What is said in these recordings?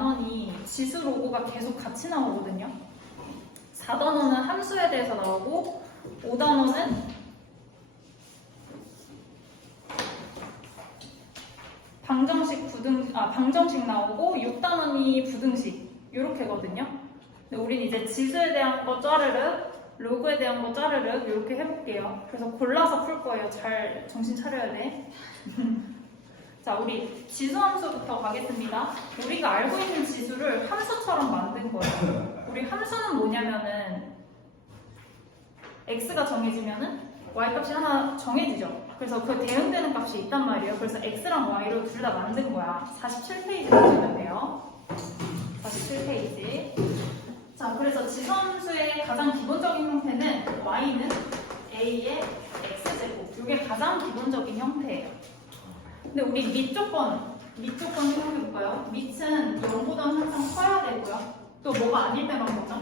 4단원이 지수 로고가 계속 같이 나오거든요. 4단원은 함수에 대해서 나오고 5단원은 방정식 나오고 6단원이 부등식 이렇게거든요. 근데 우린 이제 지수에 대한 거 짜르르, 로그에 대한 거 짜르르 이렇게 해볼게요. 그래서 골라서 풀 거예요. 잘 정신 차려야 돼. 자, 우리 지수 함수부터 가겠습니다. 우리가 알고 있는 지수를 함수처럼 만든 거예요. 우리 함수는 뭐냐면은 x가 정해지면은 y 값이 하나 정해지죠. 그래서 그 대응되는 값이 있단 말이에요. 그래서 x랑 y로 둘 다 만든 거야. 47페이지 보시면 돼요. 47페이지. 자, 그래서 지수함수의 가장 기본적인 형태는 y는 a의 x제곱. 이게 가장 기본적인 형태예요. 근데 우리 밑 조건 생각해볼까요? 밑은 0보다 항상 커야 되고요. 또 뭐가 아닐 때만 보죠?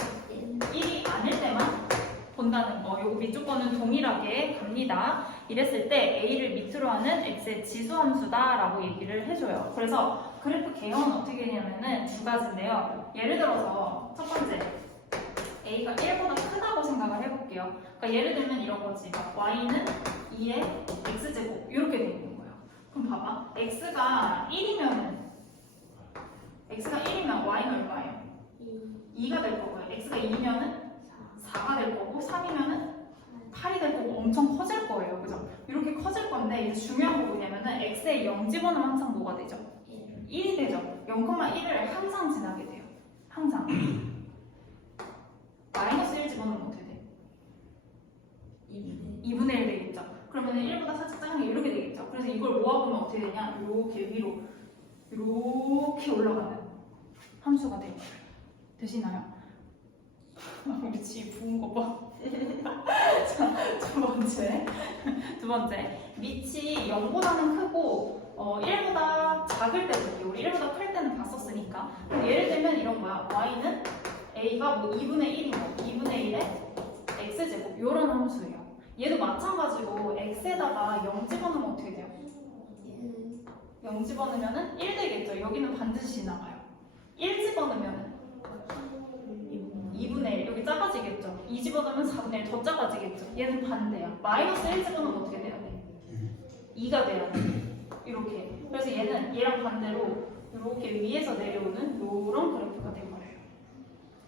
1이 아닐 때만 본다는 거. 요 밑 조건은 동일하게 갑니다. 이랬을 때 a를 밑으로 하는 x의 지수함수다라고 얘기를 해줘요. 그래서 그래프 개형은 어떻게 되냐면은 두 가지인데요. 예를 들어서 첫 번째 a가 1보다 크다고 생각을 해볼게요. 그러니까 예를 들면 이런 거지. y는 2의 x제곱 이렇게 돼 있는 거예요. 그럼 봐봐. x가 1이면 y는 얼마예요? 2가 될 거고요. x가 2면은 4가 될 거고 3이면은 8이 될 거고 엄청 커질 거예요. 그죠? 이렇게 커질 건데 이제 중요한 거 뭐냐면은 x에 0 집어넣으면 항상 뭐가 되죠? 1이 되죠. 0,1을 항상 지나게 돼요. 항상. 마이너스 1 집어넣으면 어떻게 돼? 2분의 1 되겠죠. 그러면 1보다 살짝 작은 게 이렇게 되겠죠. 그래서 이걸 모아보면 어떻게 되냐? 이렇게 위로 이렇게 올라가는 함수가 돼요. 되시나요? 우리 지 부은 거 봐. 자, 두 번째. 밑이 0보다는 크고 1보다 작을 때 볼게요. 우리 1보다 클 때는 봤었으니까. 예를 들면 이런 거야. y는 a가 뭐 2분의 1이고 2분의 1의 x제곱 이런 함수예요. 얘도 마찬가지로 x에다가 0 집어넣으면 어떻게 돼요? 0 집어넣으면 1 되겠죠. 여기는 반드시 지나가요. 1 집어넣으면 2분의 1 여기 작아지겠죠. 2 집어넣으면 4분의 1 더 작아지겠죠. 얘는 반대야. 마이너스 1 집어넣으면 어떻게 돼야 돼? 2가 돼야 돼. 이렇게. 그래서 얘는 얘랑 반대로 이렇게 위에서 내려오는 이런 그래프가 돼버려요.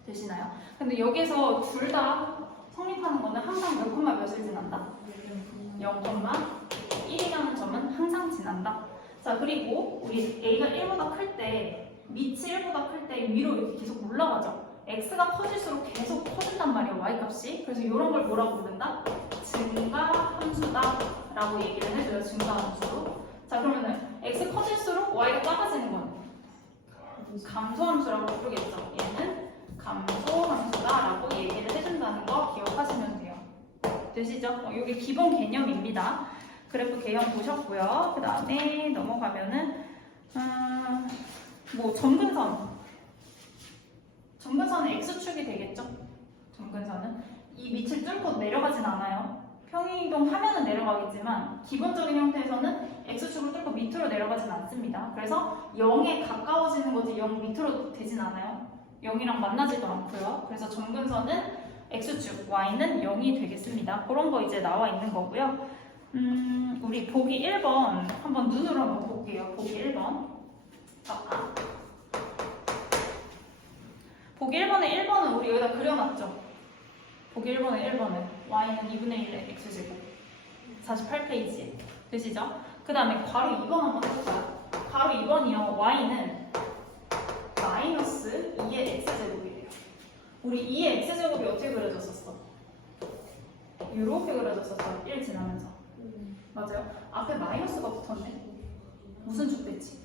되시나요? 근데 여기서 둘 다 성립하는 거는 항상 몇 콤마 몇을 지난다? 0,1이라는 점은 항상 지난다. 자, 그리고 우리 a가 1보다 클 때 밑이 1보다 클 때 위로 이렇게 계속 올라가죠. x가 커질수록 계속 커진단 말이에요. y값이. 그래서 이런 걸 뭐라고 부른다? 증가함수다 라고 얘기를 해줘요. 증가함수로. 자, 그러면은 x 커질수록 y가 작아지는 건 감소함수라고 부르겠죠. 얘는 감소함수다라고 얘기를 해준다는 거 기억하시면 돼요. 되시죠? 이게 기본 개념입니다. 그래프 개념 보셨고요. 그 다음에 넘어가면은 뭐 점근선은 x축이 되겠죠? 점근선은 이 밑을 뚫고 내려가진 않아요. 평행이동 하면은 내려가겠지만 기본적인 형태에서는 x축을 뚫고 밑으로 내려가진 않습니다. 그래서 0에 가까워지는 거지 0 밑으로 되진 않아요. 0이랑 만나지도 않고요. 그래서 점근선은 x축, y는 0이 되겠습니다. 그런 거 이제 나와 있는 거고요. 우리 보기 1번 한번 눈으로 한번 볼게요. 보기 1번. 보기 1번에 1번은 우리 여기다 그려놨죠. 보기 1번에 1번은 y는 2분의 1의 x제곱 48페이지 되시죠? 그 다음에 괄호 2번 한번 해볼까요? 괄호 2번이요. y는 마이너스 2의 x제곱이래요. 우리 2의 x제곱이 어떻게 그려졌었어? 이렇게 그려졌었어. 1 지나면서. 맞아요? 앞에 마이너스가 붙었네. 무슨 축 됐지?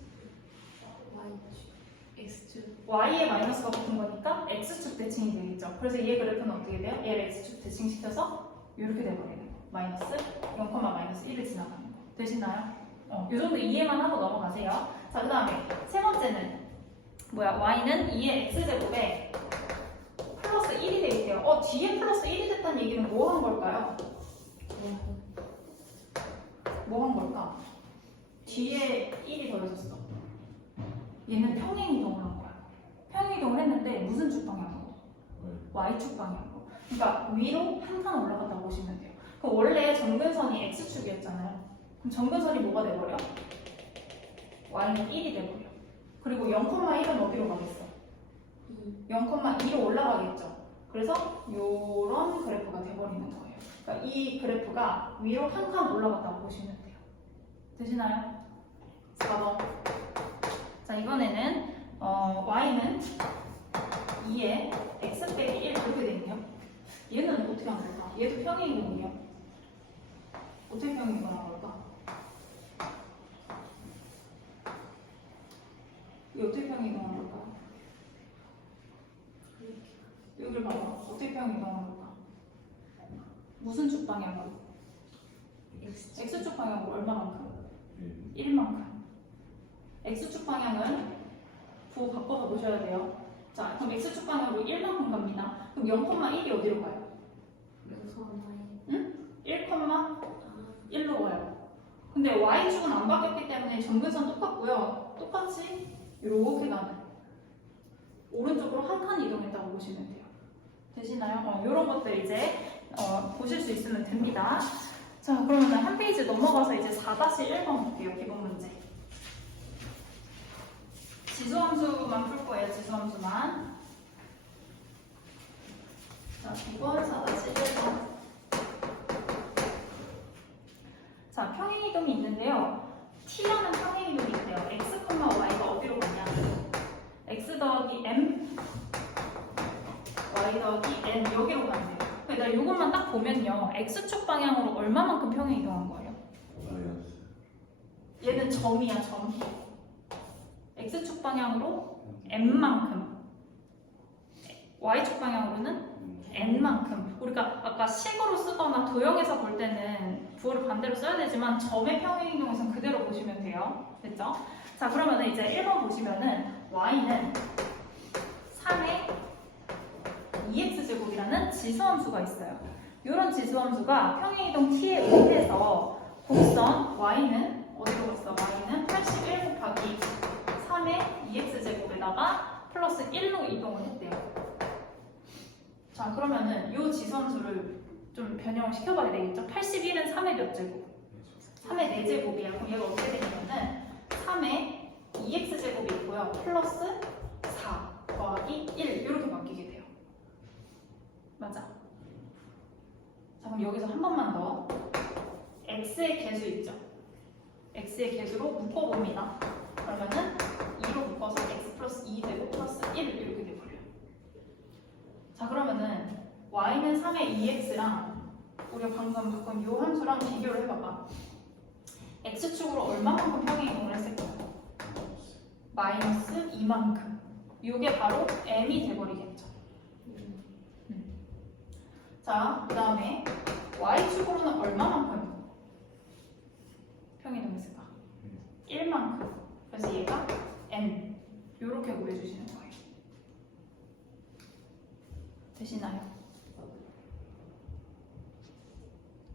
x축. y에 마이너스가 붙은 거니까 x축 대칭이 되겠죠. 그래서 얘 그래프는 어떻게 돼요? 얘를 x축 대칭시켜서 이렇게 돼버리는 거. 마이너스 0,-1을 지나가는 거. 되시나요? 이 정도 이해만 하고 넘어가세요. 자, 그 다음에 세 번째는 뭐야? y는 2의 x제곱에 플러스 1이 돼 있대요. 뒤에 플러스 1이 됐다는 얘기는 뭐 한 걸까요? 뭐 한 걸까? 뒤에 1이 더해졌어. 얘는 평행 이동을 한 거야. 평행이동을 했는데 무슨 축 방향으로? Y축 방향으로. 그러니까 위로 한 칸 올라갔다고 보시면 돼요. 그럼 원래 정근선이 X축이었잖아요. 그럼 정근선이 뭐가 돼버려? Y는 1이 돼버려. 그리고 0,1은 어디로 가겠어? 0,2로 올라가겠죠. 그래서 이런 그래프가 돼버리는 거예요. 그러니까 이 그래프가 위로 한 칸 올라갔다고 보시면 돼요. 되시나요? 4번. 자, 이번에는 y는 2에 x 빼기 1 이렇게 되네요. 얘는 어떻게 한 걸까? 얘도 평행이동이에요. 어떻게 평행이동한 걸까? 이 어떻게 평행이동한 걸까? 여기를 봐봐. 어떻게 평행이동한 걸까? 무슨 축 방향으로? x축 방향으로 얼마만큼? 1만큼. x축 방향은 부호 바꿔서 보셔야 돼요. 자, 그럼 x축 방향으로 1만큼 갑니다. 그럼 0,1이 어디로 가요? 응? 1,1로 가요. 근데 y축은 안 바뀌었기 때문에 정근선 똑같고요. 똑같이 이렇게 가는 오른쪽으로 한 칸 이동했다고 보시면 돼요. 되시나요? 이런 것들 이제 보실 수 있으면 됩니다. 자, 그러면 한 페이지 넘어가서 이제 4-1번 볼게요. 기본 문제. 지수함수만 풀 거예요. 지수함수만. 자, 2번 4-1번. 자, 평행이동이 있는데요. T라는 평행이동이 있대요. x, y가 어디로 가냐? x 더하기 m, y 더하기 n 여기로 가는 거예요. 그러니까 이것만 딱 보면요. x축 방향으로 얼마만큼 평행이동한 거예요? 얘는 점이야, 점. x축 방향으로 m만큼, y축 방향으로는 n만큼. 우리가 아까 식으로 쓰거나 도형에서 볼 때는 부호를 반대로 써야 되지만 점의 평행이동에서는 그대로 보시면 돼요. 됐죠? 자, 그러면 이제 1번 보시면은 y는 3의 2x제곱이라는 지수함수가 있어요. 이런 지수함수가 평행이동 t에 의해서 곡선 y는 어디로 갔어? y는 81 곱하기 3의 2x제곱에다가 플러스 1로 이동을 했대요. 자, 그러면은 이 지수함수를 좀 변형을 시켜봐야 되겠죠? 81은 3의 몇 제곱? 3의 4제곱이야. 그럼 얘가 어떻게 되냐면은 3의 2x제곱이 있고요. 플러스 4 더하기 1 이렇게 바뀌게 돼요. 맞아. 자, 그럼 여기서 한 번만 더 x의 개수 있죠? x의 개수로 묶어봅니다. 그러면은 2로 묶어서 x 플러스 2제곱 플러스 1 이렇게 돼버려요. 자, 그러면은 y는 3의 2x랑 우리가 방금 바꾼 이 함수랑 비교를 해봐봐. x축으로 얼마만큼 평행이동을 했을까요? 마이너스 2만큼. 이게 바로 m이 돼버리겠죠. 자, 그 다음에 y축으로는 얼마만큼 평행이동했을까? 1만큼. 그래서 얘가 n. 이렇게 구해주시는 거예요. 되시나요?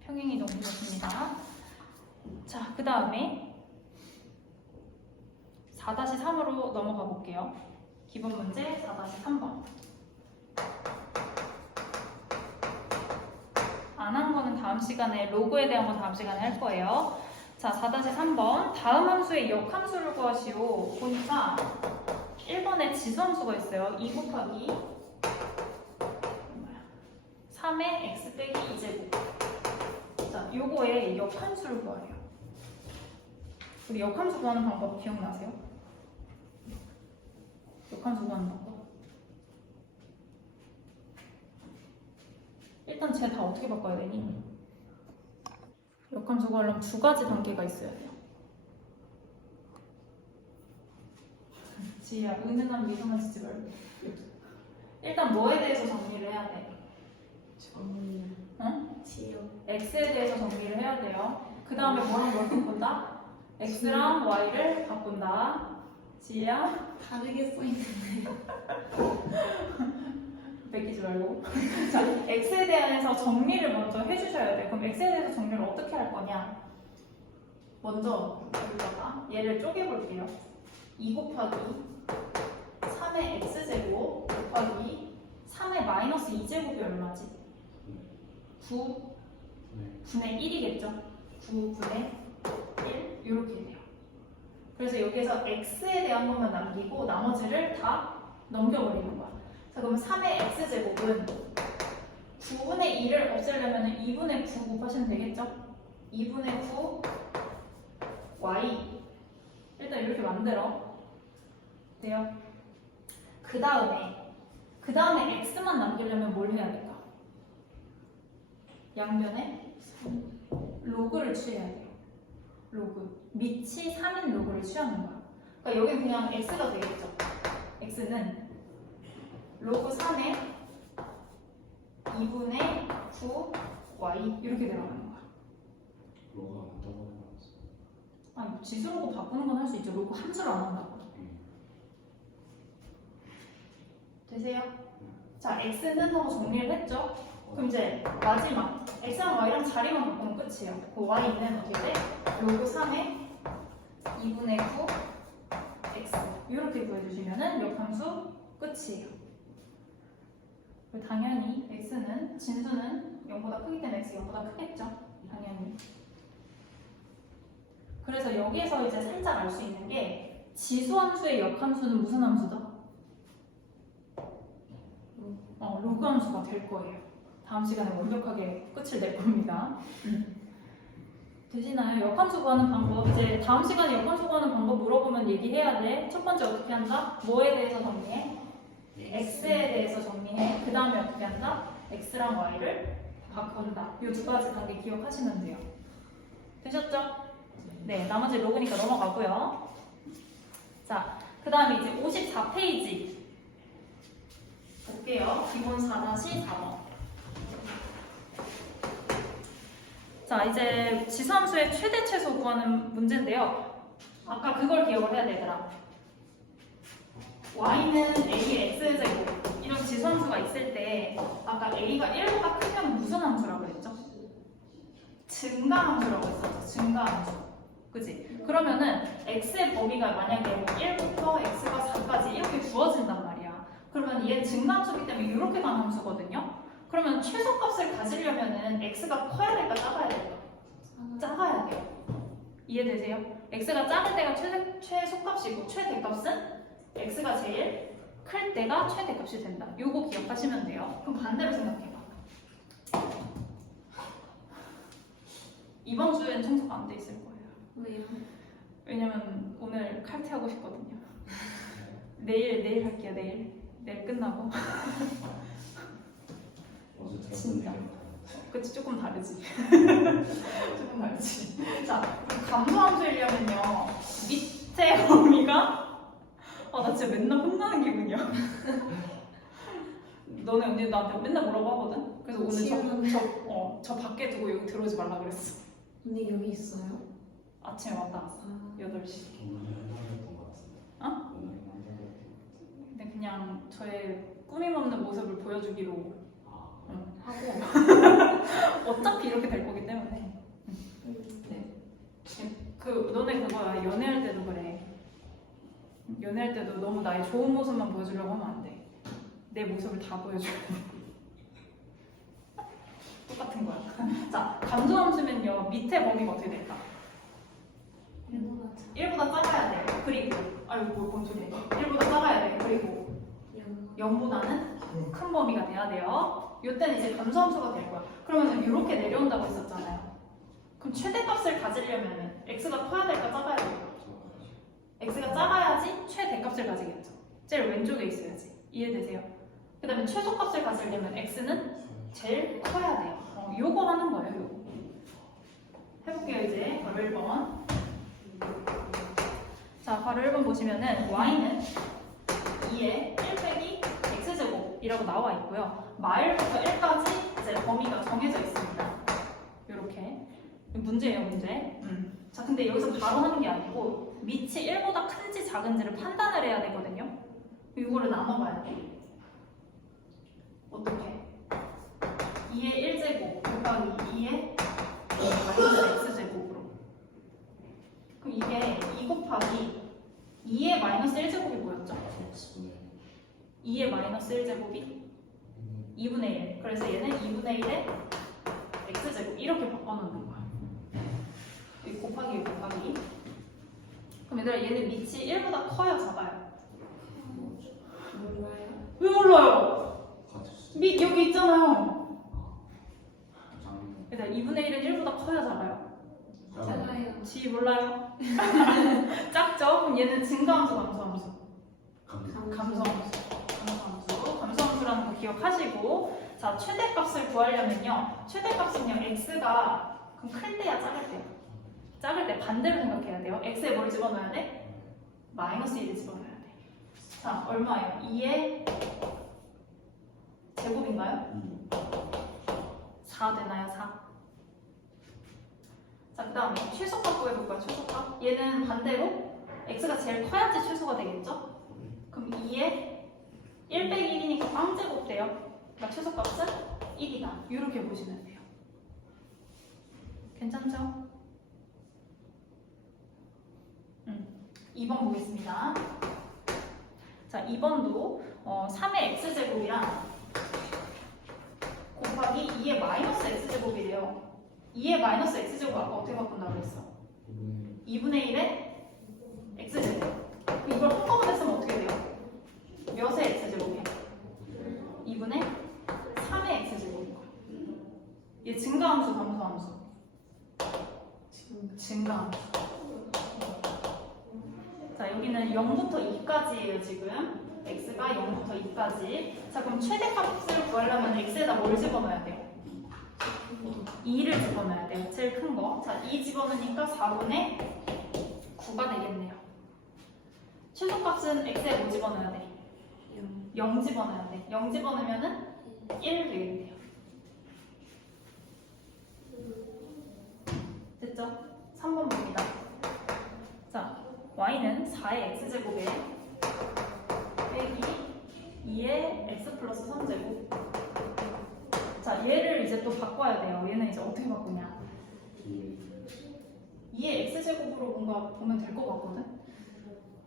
평행이동 되셨습니다. 자, 그 다음에 4-3으로 넘어가 볼게요. 기본 문제 4-3번. 안 한 거는 다음 시간에, 로그에 대한 건 다음 시간에 할 거예요. 자, 4-3번. 다음 함수의 역함수를 구하시오. 보니까 1번에 지수함수가 있어요. 2 곱하기 3의 x 빼기 2제곱. 자, 요거의 역함수를 구하래요. 우리 역함수 구하는 방법 기억나세요? 역함수 구하는 방법. 일단 쟤 다 어떻게 바꿔야 되니? 역함수 구하려면 두 가지 단계가 있어야 돼요. 지희야, 은은한 미소만 짓지 말고. 일단 뭐에 대해서 정리를 해야 돼? 정리. 응? 지요. x에 대해서 정리를 해야 돼요. 그 다음에 뭐랑 뭘 바꾼다? x랑 y를 바꾼다. 지희야? 다르게 써있는데. 베끼지 말고. 자, x에 대해서 정리를 먼저 해주셔야 돼. 그럼 x에 대해서 정리를 어떻게 할 거냐? 먼저 여기다가 얘를 쪼개볼게요. 2 곱하기 3의 x제곱 나왔지? 9 분의 1이겠죠? 9분의 1 이렇게 돼요. 그래서 여기서 x에 대한 것만 남기고 나머지를 다 넘겨버리는 거야. 자, 그럼 3의 x제곱은 9분의 2를 없애려면 2분의 9 곱하시면 되겠죠? 2분의 9 y 일단 이렇게 만들어 돼요. 그 다음에 x만 남기려면 뭘 해야 될까? 양변에 로그를 취해야 돼요. 로그 밑이 3인 로그를 취하는 거야. 그러니까 여기는 그냥 x가 되겠죠. x는 로그 3의 2분의 9 y 이렇게 들어가는 거야. 로가 안다고 해놨어. 아니 지수로고 바꾸는 건 할 수 있죠. 로그 함수를 안 한다고. 되세요? 자, x는 하고 정리를 했죠? 그럼 이제 마지막 x랑 y랑 자리만 바꾸면 끝이에요. 그 y는 어떻게 돼? 로그 3의 2분의 9 x 이렇게 구해주시면은 역함수 끝이에요. 그리고 당연히 x는 진수는 0보다 크기 때문에 x 0보다 크겠죠? 당연히. 그래서 여기에서 이제 살짝 알 수 있는 게 지수함수의 역함수는 무슨 함수다? 로그 함수가 될 거예요. 다음 시간에 완벽하게 끝을 낼 겁니다. 되시나요? 역함수 구하는 방법. 이제 다음 시간에 역함수 구하는 방법 물어보면 얘기해야 돼. 첫 번째 어떻게 한다? 뭐에 대해서 정리해? x에 대해서 정리해. 그 다음에 어떻게 한다? x랑 y를 바꾼다. 이 두 가지 단계 기억하시면 돼요. 되셨죠? 네, 나머지 로그니까 넘어가고요. 자, 그 다음에 이제 54페이지 볼게요. 기본 4-4번. 자, 이제 지수함수의 최대 최소 구하는 문제인데요. 아까 그걸 기억을 해야 되더라. y는 a의 x제곱 이런 지수함수가 있을 때 아까 a가 1보다 크면 무슨 함수라고 했죠? 증가함수라고 했었죠. 증가함수. 그치? 그러면은 x의 범위가 만약에 1부터 x가 4까지 이렇게 주어진단 말이야. 그러면 얘는 증가함수기 때문에 이렇게 가는 함수거든요. 그러면 최소값을 가지려면은 x가 커야 될까 작아야 될까? 작아야 돼요. 이해되세요? x가 작을 때가 최소값이고 최대값은 x가 제일 클 때가 최대값이 된다. 요거 기억하시면 돼요. 그럼 반대로 생각해봐. 이번 주엔 청소가 안 돼 있을 거예요. 왜요? 왜냐면 오늘 칼퇴하고 싶거든요. 내일 할게요. 내일 끝나고. 어제 들었던 진짜. 얘기랑 그치, 조금 다르지. 조금 다르지. 자, 감소함수이려면요. 밑에 범위가 나 진짜 맨날 혼나는 기분이야. 너네 언니 나한테 맨날 뭐라고 하거든? 그래서 오늘 저 밖에 두고 여기 들어오지 말라 그랬어. 근데 여기 있어요? 아침에 왔다 갔어. 8시. 오늘 한달이었던 것 같은데. 어? 오늘 한달이었던 근데 그냥 저의 꾸밈 없는 모습을 보여주기로 것 같은데. 하고 어차피 이렇게 될 거기 때문에. 네. 너네 그거야. 연애할 때도 그래. 연애할 때도 너무 나의 좋은 모습만 보여주려고 하면 안 돼. 내 모습을 다 보여줘야 돼. 똑같은 거야. 자, 감소함수면요. 밑에 범위가 어떻게 될까? 1보다 작아야 돼. 그리고 뭔 소리야? 1보다 작아야 돼. 그리고 0보다는 큰 범위가 돼야 돼요. 이때는 이제 감소함수가 될 거야. 그러면 이렇게 내려온다고 했었잖아요. 그럼 최대값을 가지려면 x가 커야 될까 작아야 될까? x가 작아야지 최대값을 가지겠죠. 제일 왼쪽에 있어야지. 이해되세요? 그 다음에 최소값을 가지려면 x는 제일 커야 돼요. 요거 하는 거예요. 요거. 해볼게요. 이제 바로 1번. 자, 바로 1번 보시면은 y는 2의 1 빼기 x제곱이라고 나와 있고요. 마일부터 1까지 이제 범위가 정해져 있습니다. 이렇게 문제예요, 문제. 자, 근데 여기서 바로 하는 게 아니고 밑이 1보다 큰지 작은지를 판단을 해야 되거든요. 이거를 나눠봐야 돼. 어떻게? 2의 1제곱 곱하기 2의 마이너스 x제곱으로. 그럼 이게 2 곱하기 2의 마이너스 1제곱이 뭐였죠? 2의 마이너스 1제곱이 2분의 1. 그래서 얘는 2분의 1의 x제곱 이렇게 바꿔놓는 거야. 이 곱하기 곱하기. 그럼 얘들아 얘는 밑이 1보다 커요 작아요? 몰라요. 왜 몰라요? 같이 밑 여기 있잖아요. 작은 얘들아 2분의 1은 1보다 커요 작아요? 작아요. 지 몰라요? 작죠? 그럼 얘는 증가함수 감소함수? 감소함수라는 거 기억하시고, 자 최대값을 구하려면요, 최대값은요 x가 그럼 클 때야 작을 때야? 작을 때 반대로 생각해야 돼요. x에 뭘 집어넣어야 돼? 마이너스 1을 집어넣어야 돼. 자 얼마예요? 2의 제곱인가요? 4 되나요? 4. 자 그 다음에 최소값 구해볼까요? 최소값. 얘는 반대로 x가 제일 커야지 최소가 되겠죠? 그럼 2에 1 빼기 1이니까 빵제곱 돼요. 그러니까 최소값은 1이다. 이렇게 보시면 돼요. 괜찮죠? 2번 보겠습니다. 자 2번도 3의 x제곱이랑 곱하기 2의 마이너스 x제곱이래요. 2의 마이너스 x제곱 아까 어떻게 바꾼다고 했어? 2분의 1의 x제곱. 이걸 한꺼번에 쓰면 어떻게 돼요? 몇의 x제곱이야? 2분의 3의 x제곱인 거야. 얘 증가함수 감소함수? 증가함수. 자 여기는 0부터 2까지예요 지금. x가 0부터 2까지. 자 그럼 최대값을 구하려면 x에다 뭘 집어넣어야 돼요? 2를 집어넣어야 돼요. 제일 큰 거. 자 2 집어넣으니까 4분의 9가 되겠네요. 최소값은 x에 뭐 집어넣어야 돼? 0 집어넣어야 돼. 0 집어넣으면은 1 되겠네요. 됐죠? 3번 봅니다. 자, y는 4의 x제곱에 빼기 2의 x 플러스 3제곱. 자, 얘를 이제 또 바꿔야 돼요. 얘는 이제 어떻게 바꾸냐? 2의 x제곱으로 뭔가 보면 될 것 같거든?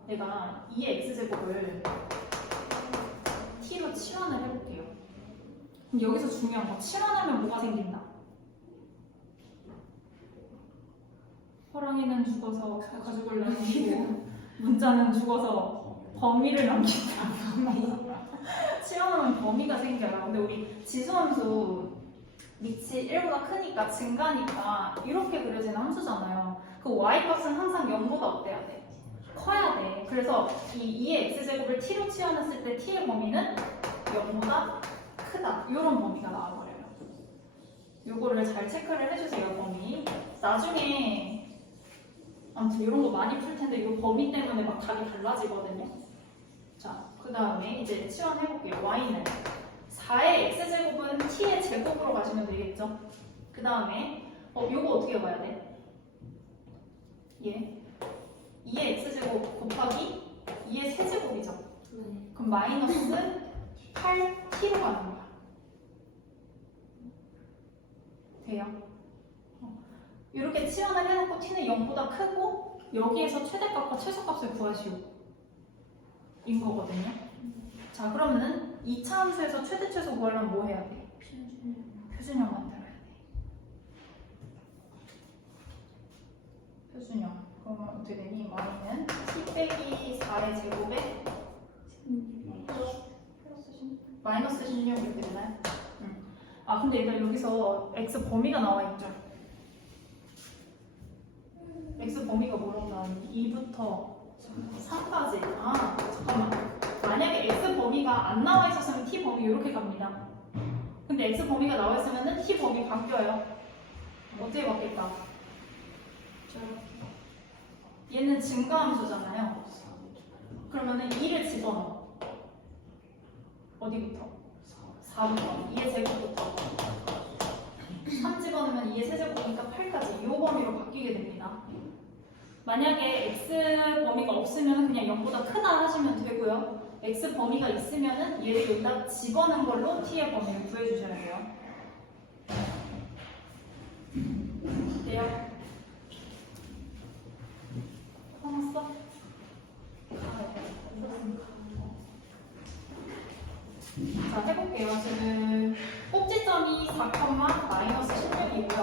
내가 2의 x제곱을 t로 치환을 해볼게요. 그럼 여기서 중요한 거, 치환하면 뭐가 생긴다? 호랑이는 죽어서 가죽을 남기고 문자는 죽어서 범위를 남긴다. 치환하면 범위가 생겨요. 근데 우리 지수함수 밑이 1보다 크니까 증가니까 이렇게 그려지는 함수잖아요. 그 y값은 항상 0보다 어때야 돼? 커야 돼. 그래서 이 2의 x제곱을 t로 치환했을 때 t의 범위는 0보다 크다. 이런 범위가 나와버려요. 요거를 잘 체크를 해주세요, 범위. 나중에 아무튼 이런 거 많이 풀 텐데 이 범위 때문에 막 답이 달라지거든요. 자, 그 다음에 이제 치환해볼게요. y는 4의 x제곱은 t의 제곱으로 가시면 되겠죠. 그 다음에 요거 어떻게 봐야 돼? 예. 2의 x제곱 곱하기 2의 세제곱이죠. 네. 그럼 마이너스 8t로 가는 거야. 돼요? 이렇게 치환을 해놓고 t는 0보다 크고 여기에서 최대값과 최소값을 구하시오. 인 거거든요. 자, 그러면은 2차 함수에서 최대 최소 구하려면 뭐 해야 돼? 표준형 만들어야 돼. 표준형. 그러면 어떻게 되니? y는 t 빼기 4의 제곱에 마이너스 16 이렇게 되나요? 아 근데 일단 여기서 x 범위가 나와 있죠. x 범위가 뭐라고 나왔니? 2부터 3까지. 아 잠깐만. 만약에 x 범위가 안 나와 있었으면 t 범위 이렇게 갑니다. 근데 x 범위가 나와 있으면은 t 범위 바뀌어요. 어떻게 바뀔까? 얘는 증가함수잖아요. 그러면은 2를 집어넣어. 어디부터? 4부터. 2의 제곱부터. 3 집어넣으면 2의 세제곱이니까 8까지. 이 범위로 바뀌게 됩니다. 만약에 x 범위가 없으면 그냥 0보다 크다 하시면 되고요. x 범위가 있으면은 얘를 여기다 집어넣은 걸로 t의 범위를 구해주셔야 돼요. 돼요? 화났어? 자, 해볼게요. 지금 꼭지점이 4,-16이고요.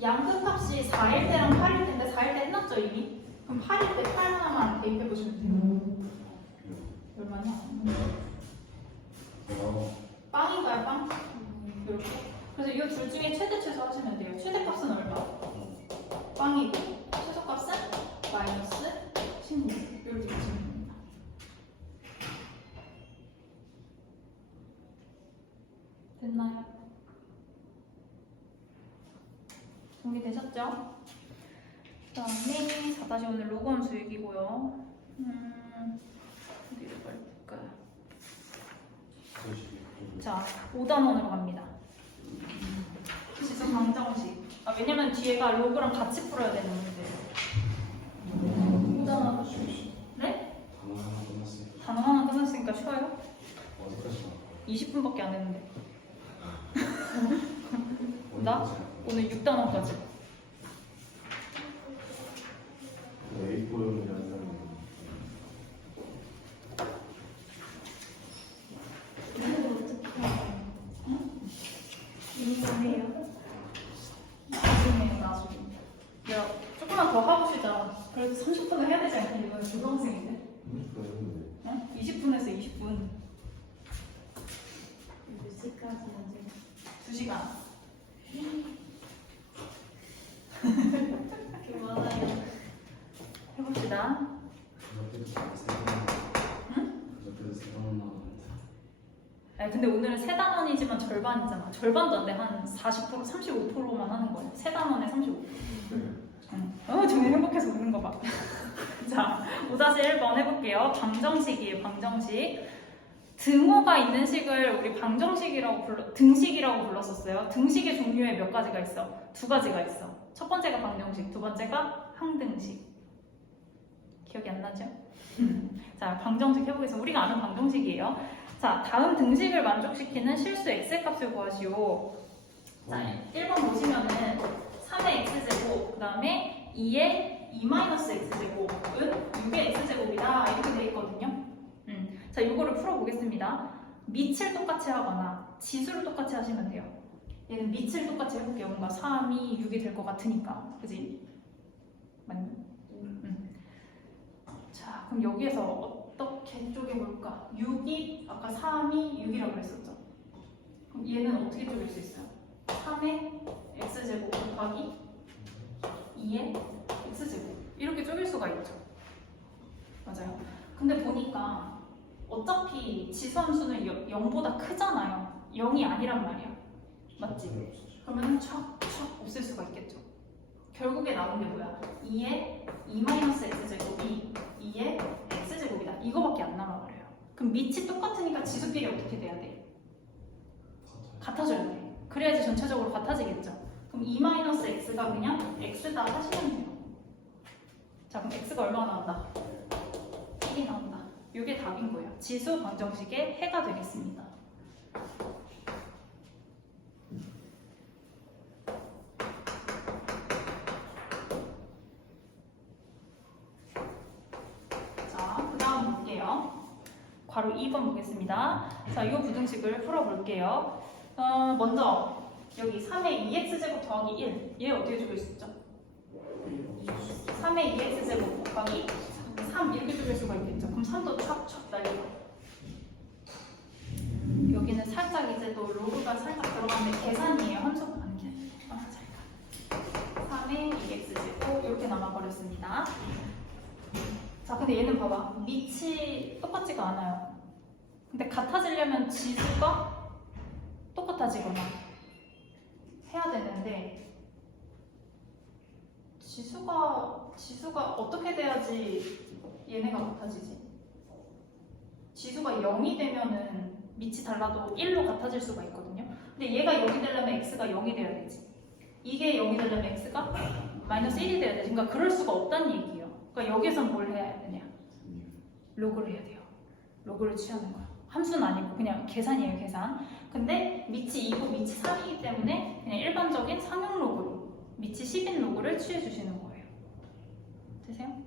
양끝값이 4일 때랑 8일 때인데 4일 때 했났죠 이미? 그럼 8일 때 8 하나만 대입해 보시면 돼요. 얼마냐? 빵인가요 빵? 이렇게. 그래서 이 둘 중에 최대 최소 하시면 돼요. 최대값은 얼마? 빵이고 최소값은 -16 이렇게 보시면 됩니다. 됐나요? 정리되셨죠? 그 다음에 4-5는 로그원 수익이고요. 어디로 갈까요? 자, 5단원으로 갑니다. 지수 방정식. 왜냐면 뒤에가 로그랑 같이 풀어야 되는 문제예요. 5단원. 네? 단어 하나 끝났으니까 쉬워요? 20분밖에 안 했는데. 나 오늘 6단원까지. 나중에. 야, 조금만 더 하고시자. 그래도 30분을 해야 되지 않겠니? 이건 고등학생인데. 20분에서 20분. 몇 시까지 하지? 2시간. 그게 많아요. 해봅시다. 근데 오늘은 3단원이지만 절반이잖아. 절반도 안 돼. 한 40%, 35%만 하는 거야. 3단원에 35%. 정말 행복해서 웃는 거 봐. 자, 5-1번 해볼게요. 방정식이에요, 방정식. 등호가 있는 식을 우리 방정식이라고 등식이라고 불렀었어요. 등식의 종류에 몇 가지가 있어? 2가지가 있어. 첫 번째가 방정식, 두 번째가 항등식. 기억이 안 나죠? 자, 방정식 해보겠습니다. 우리가 아는 방정식이에요. 자, 다음 등식을 만족시키는 실수 x값을 구하시오. 자, 1번 보시면은 3의 x제곱, 그 다음에 2의 2-x제곱은 6의 x제곱이다. 이렇게 돼 있거든요. 자, 이거를 풀어보겠습니다. 밑을 똑같이 하거나 지수를 똑같이 하시면 돼요. 얘는 밑을 똑같이 해볼게요. 뭔가 3이 6이 될 것 같으니까. 그지? 맞니? 자, 그럼 여기에서 어떻게 쪼개볼까? 6이, 아까 3이 6이라고 그랬었죠? 그럼 얘는 어떻게 쪼갤 수 있어요? 3의 x제곱 곱하기 2의 x제곱. 이렇게 쪼갤 수가 있죠. 맞아요. 근데 보니까 어차피 지수함수는 0보다 크잖아요. 0이 아니란 말이야. 맞지? 그러면 촥촥 없앨 수가 있겠죠. 결국에 나온 게 뭐야? 2의 2-x제곱이 2의 x제곱이다. 이거밖에 안 남아 버려요. 그럼 밑이 똑같으니까 지수끼리 어떻게 돼야 돼? 같아져야 돼. 그래야지 전체적으로 같아지겠죠. 그럼 2-x가 그냥 x다 하시면 돼요. 자, 그럼 x가 얼마 나온다? 1이 나온다. 이게 답인 거예요. 지수 방정식의 해가 되겠습니다. 자, 그 다음 볼게요. 괄호 2번 보겠습니다. 자, 이 부등식을 풀어볼게요. 먼저 여기 3의 2x제곱 더하기 1. 얘 어떻게 적을 수 있죠? 3의 2x제곱 곱하기 3 이렇게 쪼갤 수가 있겠죠. 그럼 3도 촥촥 날리고 여기는 살짝 이제 또 로그가 살짝 들어가는데 계산이에요. 함수가 아닌 게 아니라 3의 2x제곱 이렇게 남아버렸습니다. 자, 근데 얘는 봐봐. 밑이 똑같지가 않아요. 근데 같아지려면 지수가 똑같아지거나 해야 되는데 지수가 어떻게 돼야지 얘네가 같아지지? 지수가 0이 되면은 밑이 달라도 1로 같아질 수가 있거든요. 근데 얘가 0이 되려면 x가 0이 돼야 되지. 이게 0이 되려면 x가 -1이 돼야 되지. 그러니까 그럴 수가 없다는 얘기예요. 그러니까 여기선 뭘 해야 되냐? 로그를 해야 돼요. 로그를 취하는 거야. 함수는 아니고 그냥 계산이에요, 계산. 근데 밑이 2고 밑이 3이기 때문에 그냥 일반적인 상용 로그로 밑이 10인 로그를 취해 주시는 거예요. 되세요?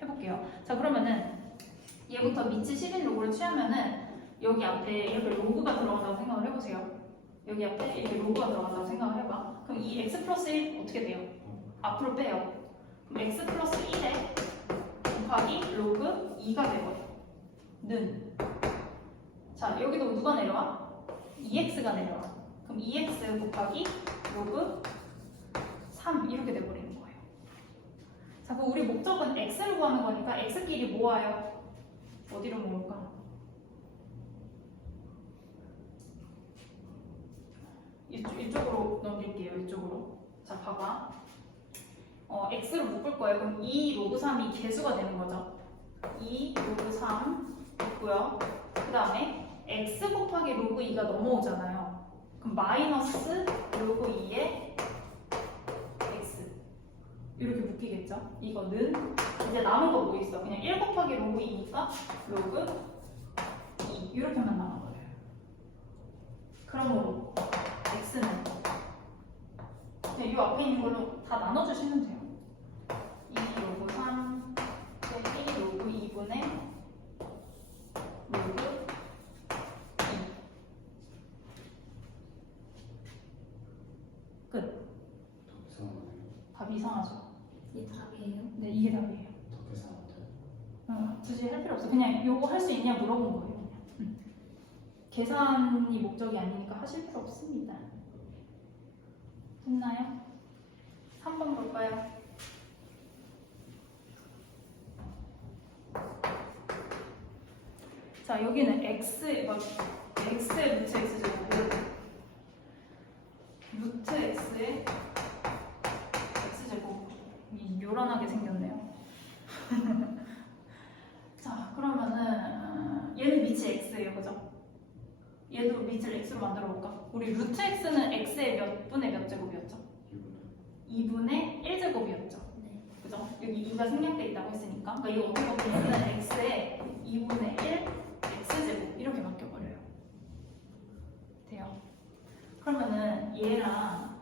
해볼게요. 자, 그러면은 얘부터 밑이 10인 로그를 취하면은 여기 앞에 이렇게 로그가 들어간다고 생각을 해보세요. 여기 앞에 이렇게 로그가 들어간다고 생각을 해봐. 그럼 이 x 플러스 1 어떻게 돼요? 앞으로 빼요. 그럼 x 플러스 1에 곱하기 로그 2가 되거든. 는. 자, 여기도 누가 내려와? 2x가 내려와. 그럼 2x 곱하기 로그 3 이렇게 돼버리는 거예요. 자, 그럼 우리 목적은 x를 구하는 거니까 x끼리 모아요. 어디로 모을까? 이쪽으로 넘길게요. 이쪽으로. 자, 봐봐. x로 묶을 거예요. 그럼 2 로그 3이 개수가 되는 거죠. 2 로그 3 있고요. 그 다음에 x 곱하기 로그 2가 넘어오잖아요. 그럼 마이너스 로그 2에 x 이렇게 묶이겠죠. 이거는 이제 남은 거 뭐 있어? 그냥 1 곱하기 로그 2니까 로그 2 이렇게만 남아버려요. 그러므로 x는 그냥 이 앞에 있는 걸로 다 나눠주시면 돼요. 2 로그 3 1 로그 2분의 로그 2 끝. 더 계산하나요? 답이 이상하죠? 이게 답이에요? 네, 이게 답이에요. 더 계산하나요? 굳이 할 필요 없어. 그냥 요거 할 수 있냐 물어본 거예요. 그냥. 계산이 목적이 아니니까 하실 필요 없습니다. 됐나요? 3번 볼까요? 자, 여기는 x의 루트 x제곱 루트 x의 x제곱이 요란하게 생겼네요. 자, 그러면은 얘는 밑이 x예요, 그죠? 얘도 밑을 x로 만들어 볼까? 우리 루트 x는 x의 몇 분의 몇 제곱이었죠? 2분의 1제곱이었죠. 네. 그죠? 여기 2가 생략돼 있다고 했으니까. 그러니까 이거 어떻게 보면 x의 2분의 1 x제곱 이렇게 바뀌어버려요. 돼요? 그러면은 얘랑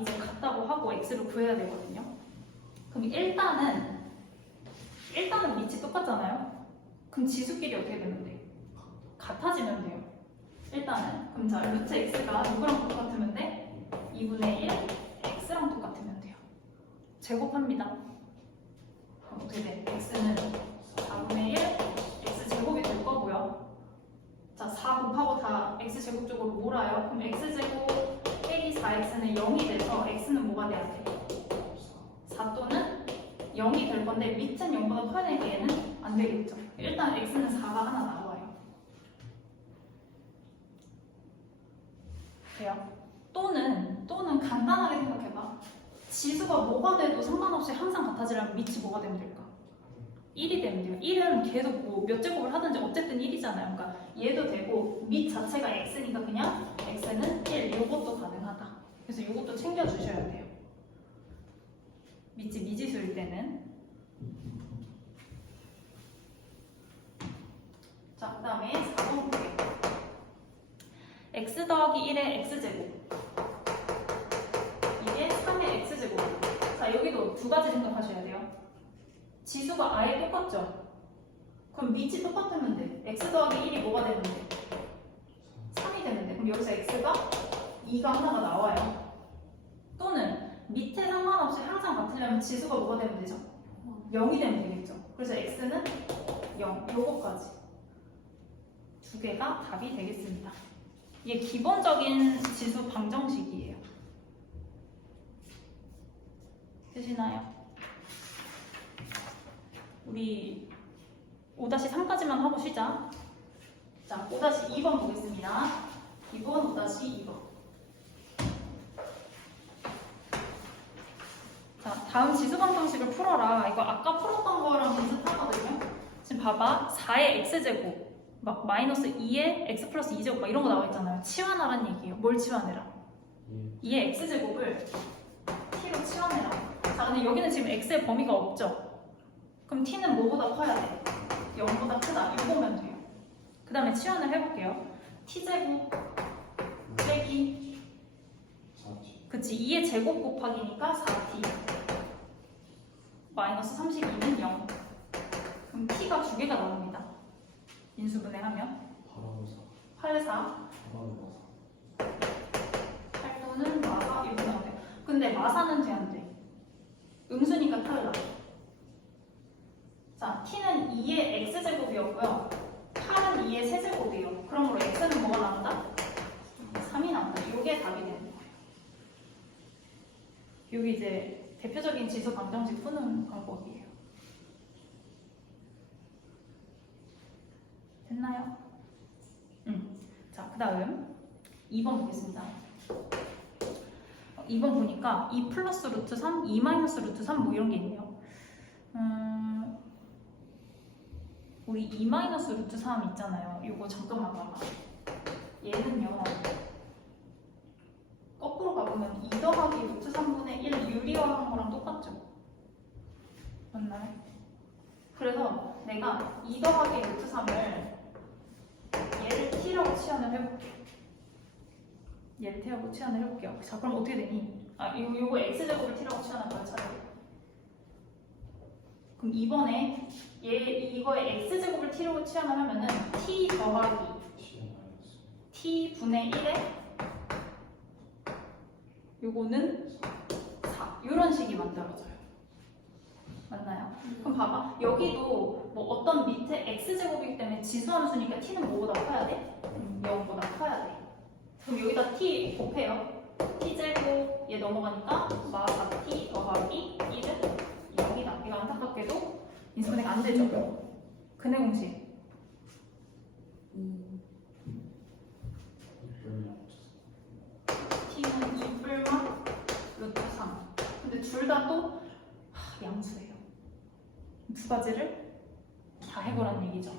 이제 같다고 하고 x를 구해야 되거든요. 그럼 일단은 밑이 똑같잖아요. 그럼 지수끼리 어떻게 되면 돼요? 같아지면 돼요. 일단은 그럼 자 루트 x가 누구랑 똑같으면 돼? 2분의 1 x랑 똑같으면 돼요. 제곱합니다. 그럼 어떻게 돼? x는 4분의 1 x 제곱이 될 거고요. 자, 4 곱하고 다 x 제곱 쪽으로 몰아요. 그럼 x 제곱 빼기 4x는 0이 돼서 x는 뭐가 돼야 돼? 4 또는 0이 될 건데 밑은 0보다 커야되니까 얘는 안 되겠죠. 일단 x는 4가 하나 나와요. 돼요? 또는 간단하게 생각해봐. 지수가 뭐가 돼도 상관없이 항상 같아지려면 밑이 뭐가 되면 될까? 1이 되면 돼요. 1은 계속 뭐 몇 제곱을 하든지 어쨌든 1이잖아요. 그러니까 얘도 되고 밑 자체가 x니까 그냥 x는 1. 이것도 가능하다. 그래서 이것도 챙겨주셔야 돼요. 밑이 미지수일 때는. 자, 그 다음에 4번 볼게요. x 더하기 1의 x제곱 이게 3의 x제곱. 자, 여기도 두 가지 생각하셔야 돼요. 지수가 아예 똑같죠? 그럼 밑이 똑같으면 돼. x 더하기 1이 뭐가 되면 돼? 3이 되면 돼. 그럼 여기서 x가 2가 하나가 나와요. 또는 밑에 상관없이 항상 같으려면 지수가 뭐가 되면 되죠? 0이 되면 되겠죠. 그래서 x는 0, 요거까지 두 개가 답이 되겠습니다. 이게 기본적인 지수 방정식이에요. 되시나요? 우리 5-3까지만 하고 쉬자. 자, 5-2번 보겠습니다. 이번 5-2번. 자, 다음 지수 방정식을 풀어라. 이거 아까 풀었던 거랑 비슷하거든요. 지금 봐봐. 4의 x제곱 막 마이너스 2의 x 플러스 2제곱 막 이런 거 나와 있잖아요. 치환하란 얘기예요. 뭘 치환해라? 2의 x제곱을 t로 치환해라. 자, 근데 여기는 지금 x의 범위가 없죠? 그럼 t는 뭐보다 커야 돼? 0보다 크다. 이거면 돼요. 그 다음에 치환을 해볼게요. t제곱 빼기 4t. 그치, 2의 제곱 곱하기니까 4t 마이너스 32는 0. 그럼 t가 두 개가 나옵니다. 인수분해하면 8, 4. 8, 4. 8, 8도는 마사 이렇게 나오네요. 근데 마사는 돼 안 돼? 음수니까 탈락. 자, t는 2의 x제곱이었고요. 8은 2의 세제곱이에요. 그러므로 x는 뭐가 나온다? 3이 나온다. 이게 답이 되는 거예요. 여기 이제 대표적인 지수 방정식 푸는 방법이에요. 됐나요? 자, 그 다음 2번 보겠습니다. 2번 보니까 2 플러스 루트 3, 2 마이너스 루트 3 뭐 이런 게 있네요. 우리 2 마이너스 루트 3 있잖아요. 이거 잠깐만 봐봐. 얘는요. 거꾸로 가보면 2 더하기 루트 3분의 1 유리화한 거랑 똑같죠? 맞나요? 그래서 내가 2 더하기 루트 3을 얘를 t라고 치환을 해볼게. 얘를 t라고 치환을 해볼게요. 자, 그럼 어떻게 되니? 요거 x제곱을 t라고 치환한 거야, 차라리. 그럼 이번에 이거의 x제곱을 t라고 치환을 하면은 t 더하기 t분의 1에 요거는 4. 이런 식이 만들어져요. 맞나요? 그럼 봐봐. 여기도 뭐 어떤 밑에 x제곱이기 때문에 지수함수니까 t는 뭐보다 커야 돼? 0보다 커야 돼. 그럼 여기다 t 곱해요. t제곱 얘 넘어가니까 마사 t 더하기 1은 0이다. 이거 안타깝게도 인수분해가 안 되죠. 근해 공식. t는 2 뿔만 루트 3. 근데 둘 다 또 양수예요. 두 가지를 다 해보라는 얘기죠.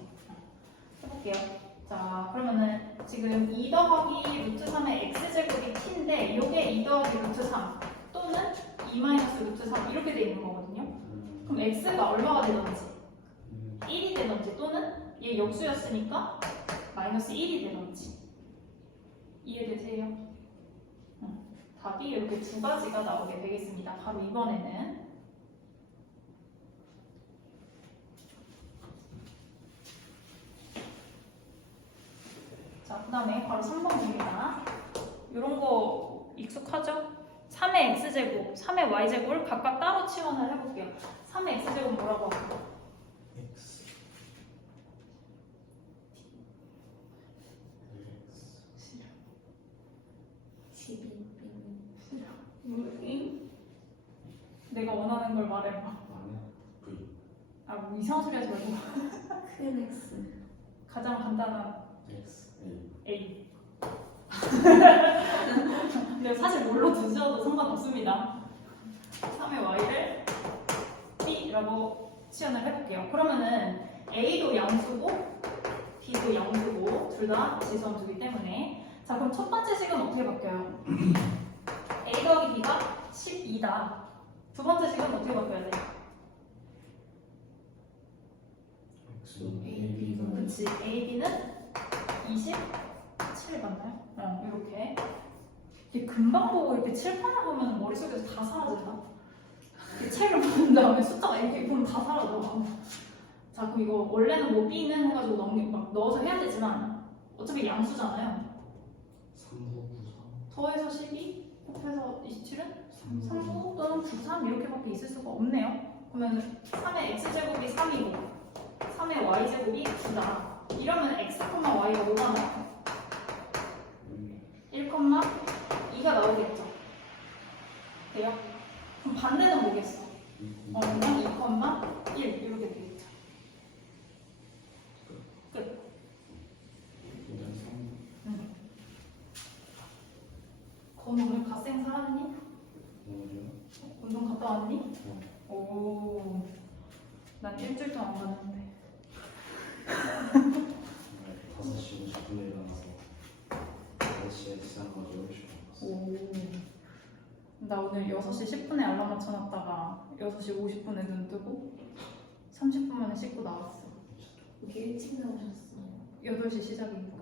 해볼게요. 자, 그러면은 지금 2 더하기 루트 3의 x제곱이 t인데 이게 2 더하기 루트 3 또는 2 마이너스 루트 3 이렇게 돼 있는 거거든요. 그럼 x가 얼마가 되던지 1이 되던지 또는 얘 역수였으니까 마이너스 1이 되던지 이해되세요? 답이 이렇게 두 가지가 나오게 되겠습니다. 바로 이번에는 자, 그 다음에 바로 3번 봅니다. 이런 거 익숙하죠? 3의 x제곱, 3의 y제곱을 각각 따로 치환을 해볼게요. 3의 x제곱 뭐라고 할까요? X. 싫어. 12. 내가 원하는 걸 말해봐. 안에 V. 뭐 이상한 소리 하지 말고. 큰 X. 가장 간단한 X. A. A. 근데 사실 뭘로 드셔도 상관없습니다. 3의 y를 b라고 치환을 해볼게요. 그러면은 a도 양수고 b도 양수고 둘 다 지수함수이기 때문에 자, 그럼 첫 번째 식은 어떻게 바뀌어요? a 더하기 b가 12다. 두 번째 식은 어떻게 바뀌어야 돼? X. A, B가 그치, a, b는 27 맞나요? 이렇게. 이게 금방 보고 이렇게 칠판을 보면 머릿속에서 다 사라진다. 이렇게 책을 본 다음에 숫자가 이렇게 보면 다 사라져. 자, 그럼 이거 원래는 뭐 b는 해가지고 막 넣어서 해야 되지만 어차피 양수잖아요. 3, 9, 9, 3. 더해서 12, 곱해서 27은 3, 39 또는 93 이렇게밖에 있을 수가 없네요. 그러면 3의 x제곱이 3이고 3의 y제곱이 9다. 이러면 x, y가 뭐가 나와요? 1,2가 나오겠죠. 돼요? 그럼 반대는 뭐겠어? 그냥 2,1 이렇게 되겠죠. 끝. 건 오늘 갓생 살았니? 운동 갔다 왔니? 오, 난 일주일 동안 안 갔는데. 5시 50분에 일어나서 5시에 시작한 거죠. 10시 오, 나 오늘 6시 10분에 알람 맞춰놨다가 6시 50분에 눈 뜨고 30분 만에 씻고 나왔어. 이렇게 일찍 나오셨어요. 8시 시작이니까.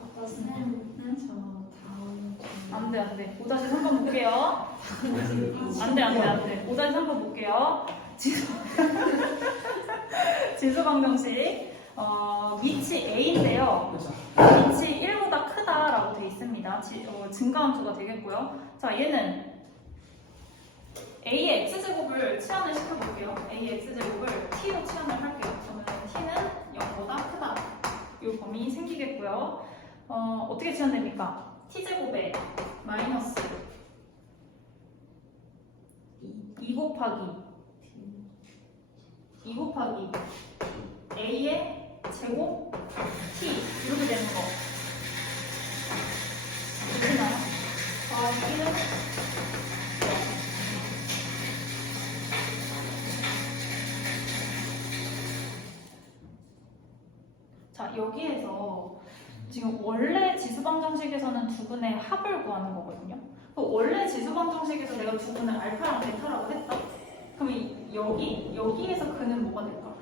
아까 쌤, 저 다음 주. 안 돼. 5-3번 볼게요. 안 돼. 5-3번 볼게요. 볼게요. 지수 방정식. 밑이 a인데요. 밑이 1보다 크다라고 되어 있습니다. 증가함수가 되겠고요. 자, 얘는 a의 x제곱을 치환을 시켜볼게요. a의 x제곱을 t로 치환을 할게요. 그러면 t는 0보다 크다. 이 범위 생기겠고요. 어떻게 치환됩니까? t제곱에 마이너스 2 곱하기 a의 제곱 t 이렇게 되는 거 보시나요? t는 자, 여기에서 지금 원래 지수방정식에서는 두근의 합을 구하는 거거든요. 원래 지수방정식에서 내가 두근을 알파랑 베타라고 했다. 그럼 여기에서 그는 뭐가 될까?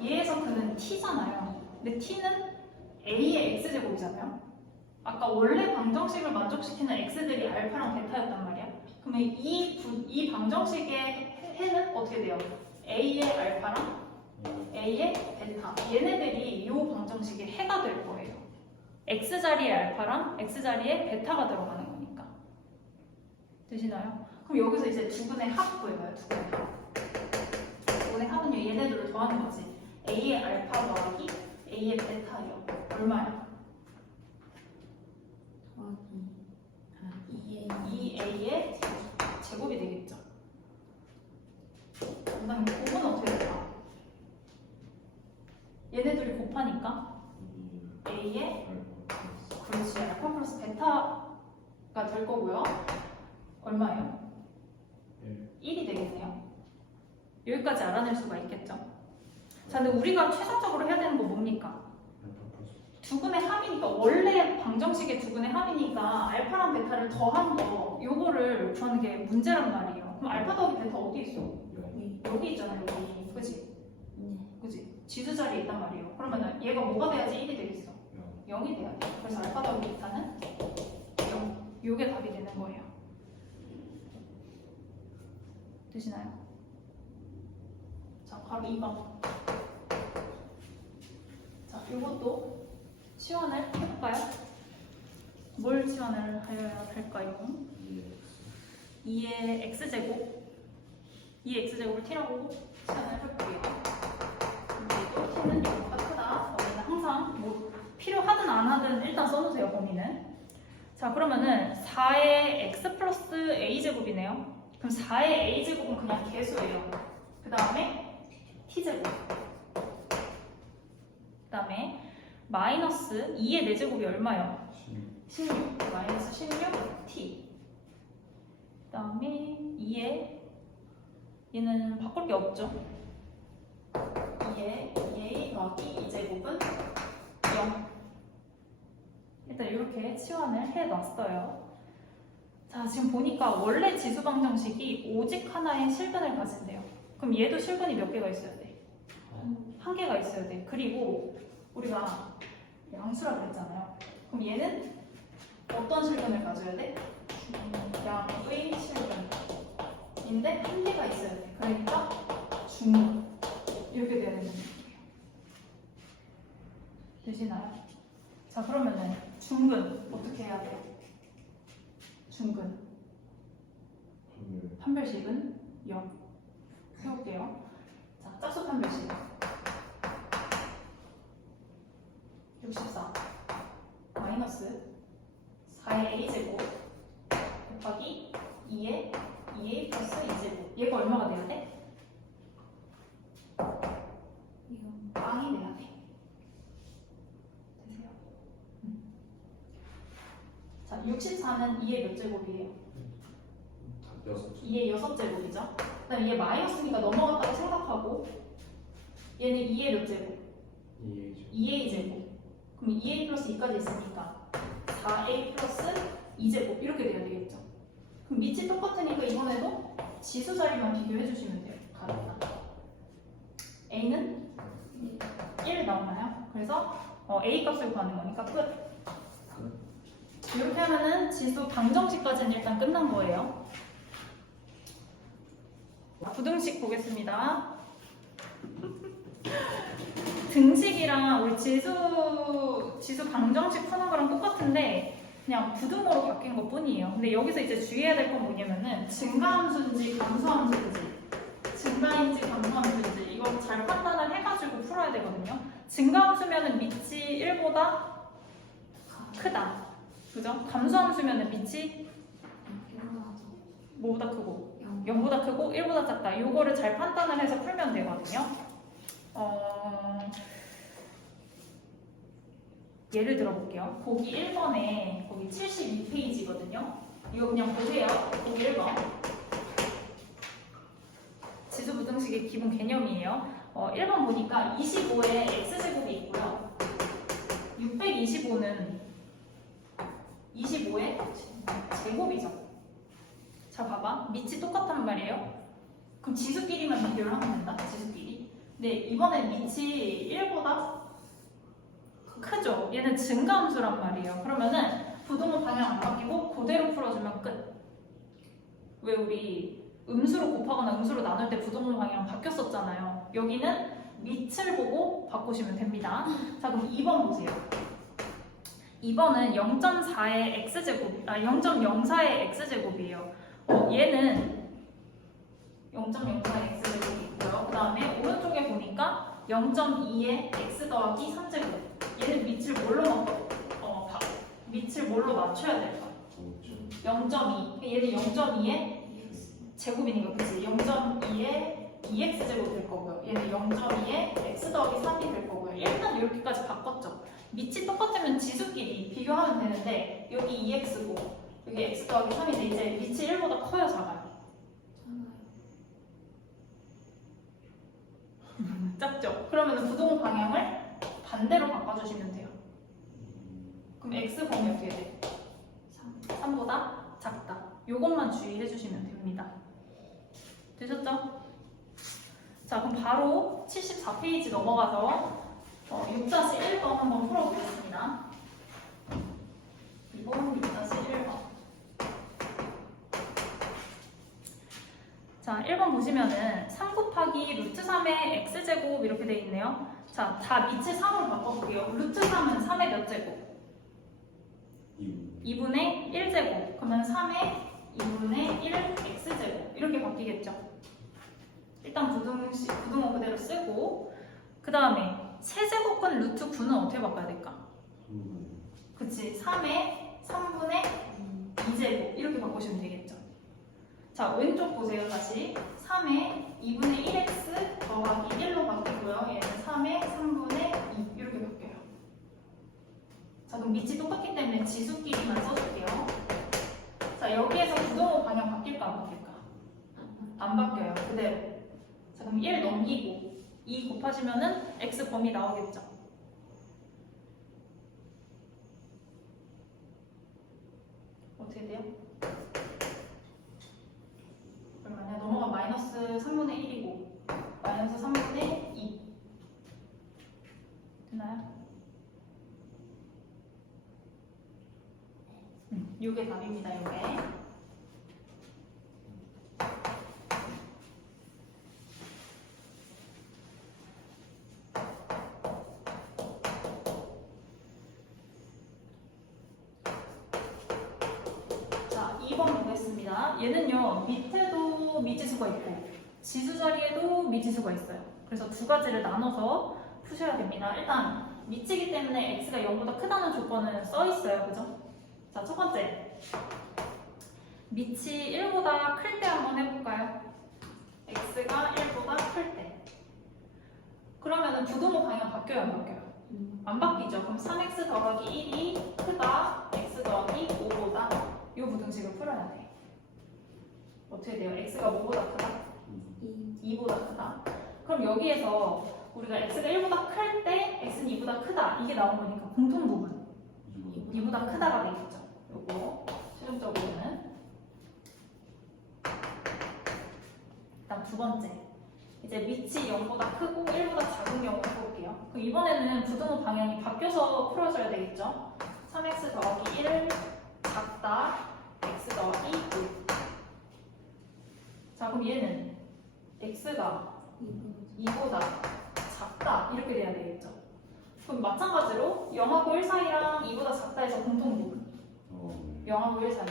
얘에서 그는 t잖아요. 근데 t는 a의 x제곱이잖아요. 아까 원래 방정식을 만족시키는 x들이 알파랑 베타였단 말이야. 그러면 이 방정식의 해는 어떻게 돼요? a의 알파랑 a의 베타. 얘네들이 이 방정식의 해가 될 거예요. x자리에 알파랑 x자리에 베타가 들어가는 거니까. 되시나요? 그럼 여기서 이제 두근의 합 구해봐요. 두근의 합. 두근의 합은요, 얘네들을 더하는 거지. a의 알파 더하기 a의 베타예요. 얼마야? 2a의 제곱이 되겠죠. 그 다음에 곱은 어떻게 될까? 얘네들이 곱하니까 a의 그렇지 알파 플러스 베타가 될 거고요. 얼마예요? 1이 되겠네요. 여기까지 알아낼 수가 있겠죠. 자, 근데 우리가 최종적으로 해야 되는 거 뭡니까? 두근의 합이니까, 원래 방정식의 두근의 합이니까 알파랑 베타를 더한 거 요거를 구하는 게 문제란 말이에요. 그럼 알파 더하기 베타 어디 있어? 여기 있잖아요. 여기. 그지? 그지? 지수 자리에 있단 말이에요. 그러면 얘가 뭐가 돼야지 1이 되겠어? 0이 돼야 돼. 그래서 알파 더하기 베타는 0. 요게 답이 되는 거예요. 되시나요? 자, 바로 2번. 자, 요것도 치환을 해볼까요? 뭘 치환을 해야 할까요? 2의 x제곱 2의 x제곱을 t라고 치환을 해볼게요. 근데 또 t는 0보다 크다. 범위는 항상 뭐 필요하든 안 하든 일단 써놓으세요. 범위는. 자, 그러면은 4의 x 플러스 a제곱이네요. 그럼 4의 a제곱은 그냥 개수예요. 그 다음에 t제곱. 그 다음에 마이너스 2의 4제곱이 얼마요? 16. 마이너스 16t. 그 다음에 2의 얘는 바꿀 게 없죠. 2의 2a 더하기 2제곱은 0. 일단 이렇게 치환을 해놨어요. 자, 지금 보니까 원래 지수방정식이 오직 하나의 실근을 가진대요. 그럼 얘도 실근이 몇 개가 있어야 돼? 한 개가 있어야 돼. 그리고 우리가 양수라 그랬잖아요. 그럼 얘는 어떤 실근을 가져야 돼? 양의 실근인데 한 개가 있어야 돼. 그러니까 중근. 이렇게 돼야 되는 거예요. 되시나요? 자, 그러면은 중근 어떻게 해야 돼요? 중근 판별식은 0 세울게요. 자, 짝수 판별식 64 마이너스 4의 a제곱 곱하기 2의 2a 플러스 2제곱. 얘가 얼마가 돼야 돼? 빵이 돼야 돼. 되세요? 자, 64는 2의 몇 제곱이에요? 2의 6제곱이죠. 그 다음에 얘 마이너스니까 넘어갔다고 생각하고 얘는 2의 몇 제곱? 2a 제곱. 그럼 2a 플러스 2까지 있으니까 4a 플러스 2제곱 이렇게 돼야 되겠죠. 그럼 밑이 똑같으니까 이번에도 지수 자리만 비교해 주시면 돼요. 가르다. a는 1 나오나요? 그래서 a 값을 구하는 거니까 끝. 이렇게 하면은 지수 방정식까지는 일단 끝난 거예요. 부등식 보겠습니다. 등식이랑 우리 지수 방정식 푸는 거랑 똑같은데 그냥 부등호로 바뀐 것 뿐이에요. 근데 여기서 이제 주의해야 될 건 뭐냐면은 증가함수인지 감소함수인지, 증가인지 감소함수인지 이거 잘 판단을 해가지고 풀어야 되거든요. 증가함수면은 밑이 1보다 크다. 그죠? 감소함수면은 밑이 뭐보다 크고 0보다 크고 1보다 작다. 요거를 잘 판단을 해서 풀면 되거든요. 예를 들어볼게요. 보기 1번에 거기 72페이지거든요. 이거 그냥 보세요. 보기 1번. 지수 부등식의 기본 개념이에요. 1번 보니까 25에 x제곱이 있고요. 625는 25의 제곱이죠. 자, 봐봐. 밑이 똑같단 말이에요. 그럼 지수끼리만 비교를 하면 된다. 지수끼리. 근데 이번엔 밑이 1보다 크죠? 얘는 증가함수란 말이에요. 그러면은 부등호 방향 안 바뀌고 그대로 풀어주면 끝. 왜 우리 음수로 곱하거나 음수로 나눌 때 부등호 방향 바뀌었었잖아요. 여기는 밑을 보고 바꾸시면 됩니다. 자, 그럼 2번 보세요. 2번은 0.4의 x제곱, 0.04의 x제곱이에요. 얘는 0.04의 x제곱이 있고요. 그 다음에 오른쪽에 보니까 0.2의 x 더하기 3제곱. 얘는 밑을 뭘로 맞춰야 될까? 0.2. 얘는 0.2의 제곱이니까 그치? 0.2의 2x제곱 될 거고요. 얘는 0.2의 x 더하기 3이 될 거고요. 일단 이렇게까지 바꿨죠. 밑이 똑같으면 지수끼리 비교하면 되는데 여기 2x고 여기 x 더하기 3인데 이제 밑이 1보다 커요, 작아요? 작죠? 그러면 부등호 방향을 반대로 바꿔주시면 돼요. 그럼 x 범위 어떻게 돼? 3보다 작다. 요것만 주의해 주시면 됩니다. 되셨죠? 자, 그럼 바로 74페이지 넘어가서 6-1번 한번 풀어보겠습니다. 이번 6-1번. 자, 1번 보시면은 3 곱하기 루트 3의 x제곱 이렇게 돼 있네요. 자, 다 밑을 3으로 바꿔볼게요. 루트 3은 3의 몇 제곱? 2분의 1제곱. 그러면 3의 2분의 1 x제곱. 이렇게 바뀌겠죠. 일단 부등호 그대로 쓰고 그 다음에 세제곱근 루트 9는 어떻게 바꿔야 될까? 그치, 3의 3분의 2제곱 이렇게 바꾸시면 되겠죠. 자, 왼쪽 보세요. 다시 3의 2분의 1x 더하기 1로 바뀌고요. 얘는 3의 3분의 2 이렇게 바뀌어요. 자, 그럼 밑이 똑같기 때문에 지수끼리만 써줄게요. 자, 여기에서 부등호 방향 바뀔까 안 바뀔까? 안 바뀌어요. 그대로. 자, 그럼 1 넘기고 2 곱하시면은 x 범위 나오겠죠. 어떻게 돼요? 그러면 넘어가 마이너스 3분의 1이고 마이너스 3분의 2 되나요? 요게 답입니다. 요게. 자, 2번 보겠습니다. 얘는요, 밑에도 미지수가 있고 지수 자리에도 미지수가 있어요. 그래서 두 가지를 나눠서 푸셔야 됩니다. 일단 미치기 때문에 x가 0보다 크다는 조건은 써 있어요. 그죠? 자, 첫 번째. 밑이 1보다 클 때 한번 해볼까요? x가 1보다 클 때. 그러면은 부등호 방향 바뀌어요, 안 바뀌어요? 안 바뀌죠. 그럼 3x 더하기 1이 크다, x 더하기 5보다 이 부등식을 풀어야 돼. 어떻게 돼요? x가 뭐보다 크다? 2보다 크다. 그럼 여기에서 우리가 x가 1보다 클 때 x는 2보다 크다 이게 나온 거니까 공통 부분 2보다 크다가 되겠죠. 요거 실용적으로는. 일단 두 번째. 이제 밑이 0보다 크고 1보다 작은 경우를 볼게요. 그럼 이번에는 부등호 방향이 바뀌어서 풀어줘야 되겠죠. 3x 더하기 1 작다 x 더하기 5. 자, 그럼 얘는 x가 2보다 작다 이렇게 돼야 되겠죠. 그럼 마찬가지로 0하고 1 사이랑 2보다 작다 해서 공통분 0하고 1 사이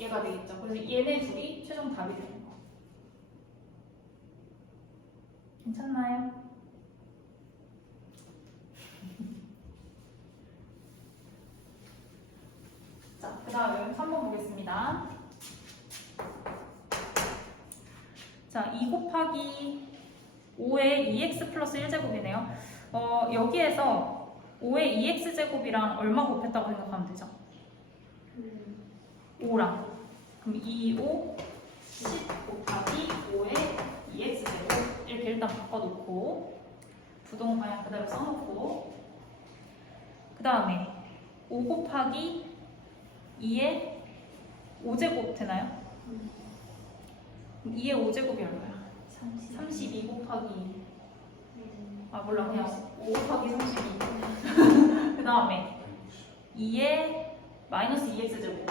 얘가 되겠죠. 그래서 얘네 둘이 최종 답이 되는 거. 괜찮나요? 자, 그 다음 3번 보겠습니다. 자, 2 곱하기 5의 2x 플러스 1제곱이네요. 여기에서 5의 2x제곱이랑 얼마 곱했다고 생각하면 되죠? 5랑. 그럼 2, 5, 10 곱하기 5의 2x제곱. 이렇게 일단 바꿔놓고, 부동 방향 그대로 써놓고, 그 다음에 5 곱하기 2의 5제곱 되나요? 2의 5제곱이 얼마야? 32 곱하기 몰라 그냥 5 곱하기 32 그 다음에 2의 마이너스 2x제곱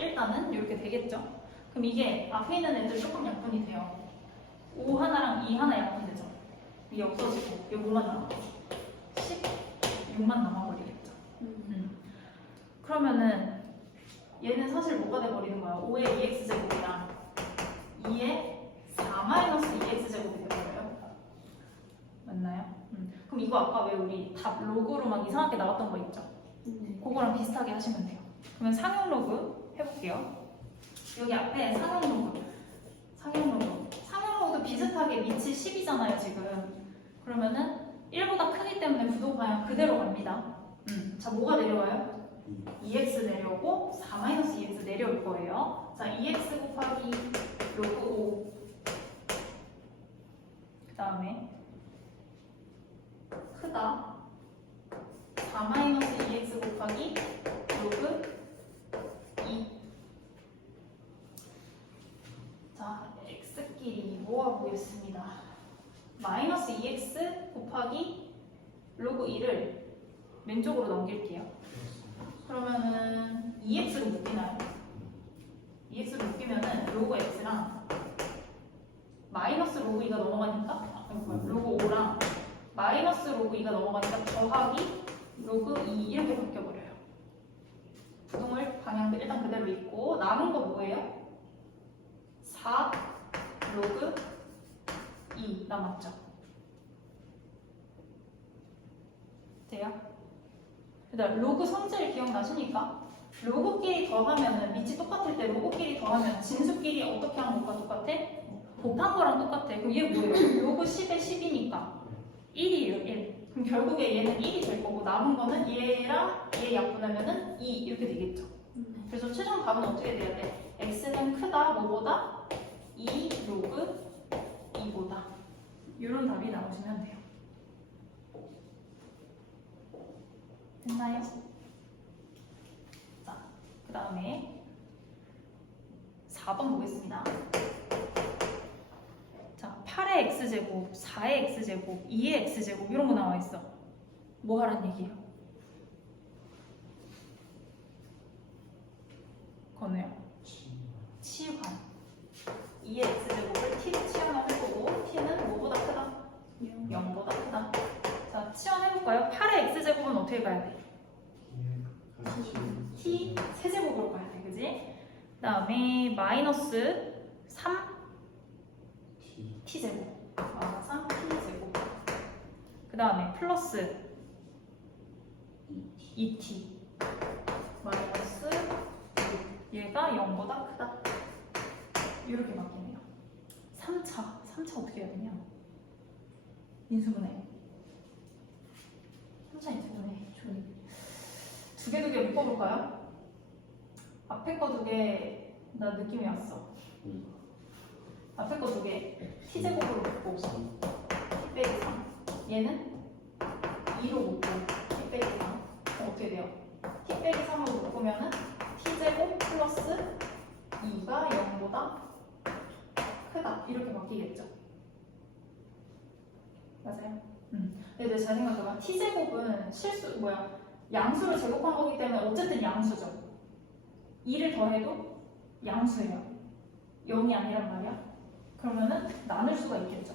일단은 이렇게 되겠죠? 그럼 이게 앞에 있는 애들 조금 약분이 돼요. 5 하나랑 2 하나 약분되죠? 이게 없어지고 이게 5만 남아 16만 남아버리겠죠? 그러면은 얘는 사실 뭐가 돼버리는 거야? 5의 2x제곱이랑 2의 4-2x제곱이 되는 거예요. 맞나요? 그럼 이거 아까 왜 우리 답 로그로 막 이상하게 나왔던 거 있죠? 그거랑 비슷하게 하시면 돼요. 그러면 상용 로그 해볼게요. 여기 앞에 상용 로그도 비슷하게 밑이 10이잖아요 지금. 그러면은 1보다 크기 때문에 부도 방향 그대로 갑니다. 자, 뭐가 내려와요? 2x 내려오고 4-2x 내려올 거예요. 자, 2x 곱하기 로그 5. 그 다음에 크다 4-2x 곱하기 로그 2. 자, x끼리 모아보겠습니다. 마이너스 2x 곱하기 로그 2를 왼쪽으로 넘길게요. 그러면은 2x로 묶이나요? 2x로 묶이면은 로그 x랑 마이너스 로그 2가 넘어가니까 로그 5랑 마이너스 로그 2가 넘어가니까 더하기 로그 2 이렇게 바뀌어버려요. 부동을 방향도 일단 그대로 있고 남은 거 뭐예요? 4 로그 2 남았죠? 돼요? 그다음 로그 성질 기억나시니까? 로그끼리 더하면은 밑이 똑같을 때 로그끼리 더하면 진수끼리 어떻게 하는 것과 똑같아? 곱한 거랑 똑같아. 그럼 얘 뭐예요? 로그 10에 10이니까 1이에요, 1. 그럼 결국에 얘는 1이 될 거고 남은 거는 얘랑 얘 약분하면은 2 이렇게 되겠죠. 그래서 최종 답은 어떻게 돼야 돼? x는 크다, 뭐보다? 2 로그 2보다. 이런 답이 나오시면 돼요. 됐나요? 자, 그 다음에 4번 보겠습니다. 자, 8의 x제곱, 4의 x제곱, 2의 x제곱 이런 거 나와 있어. 뭐 하란 얘기예요? 건우야. 치환. 2의 x제곱을 t로 치환을 해보고 t는 뭐보다 크다? 0보다 크다. 자, 치환해볼까요? 8의 x제곱은 어떻게 가야 돼? t 세제곱으로 가야 돼, 그지? 그 다음에 마이너스 3 t제곱 3 t제곱 그 다음에 플러스 2t 마이너스 6 얘가 0보다 크다 이렇게 바뀌네요. 3차 어떻게 해야 되냐? 인수분해 3차 인수분해 두 개 묶어볼까요? 앞에 거 두 개 나 느낌이 왔어. 앞에 거 두 개 t제곱으로 묶고 t 빼기 3 얘는 2로 묶고 t 빼기 3 어떻게 돼요? t 빼기 3으로 묶으면은 t제곱 플러스 2가 0보다 크다 이렇게 바뀌겠죠? 맞아요? 근데 잘 생각해봐. t제곱은 양수를 제곱한 거기 때문에 어쨌든 양수죠. 2를 더해도 양수예요. 0이 아니란 말이야. 그러면은 나눌 수가 있겠죠.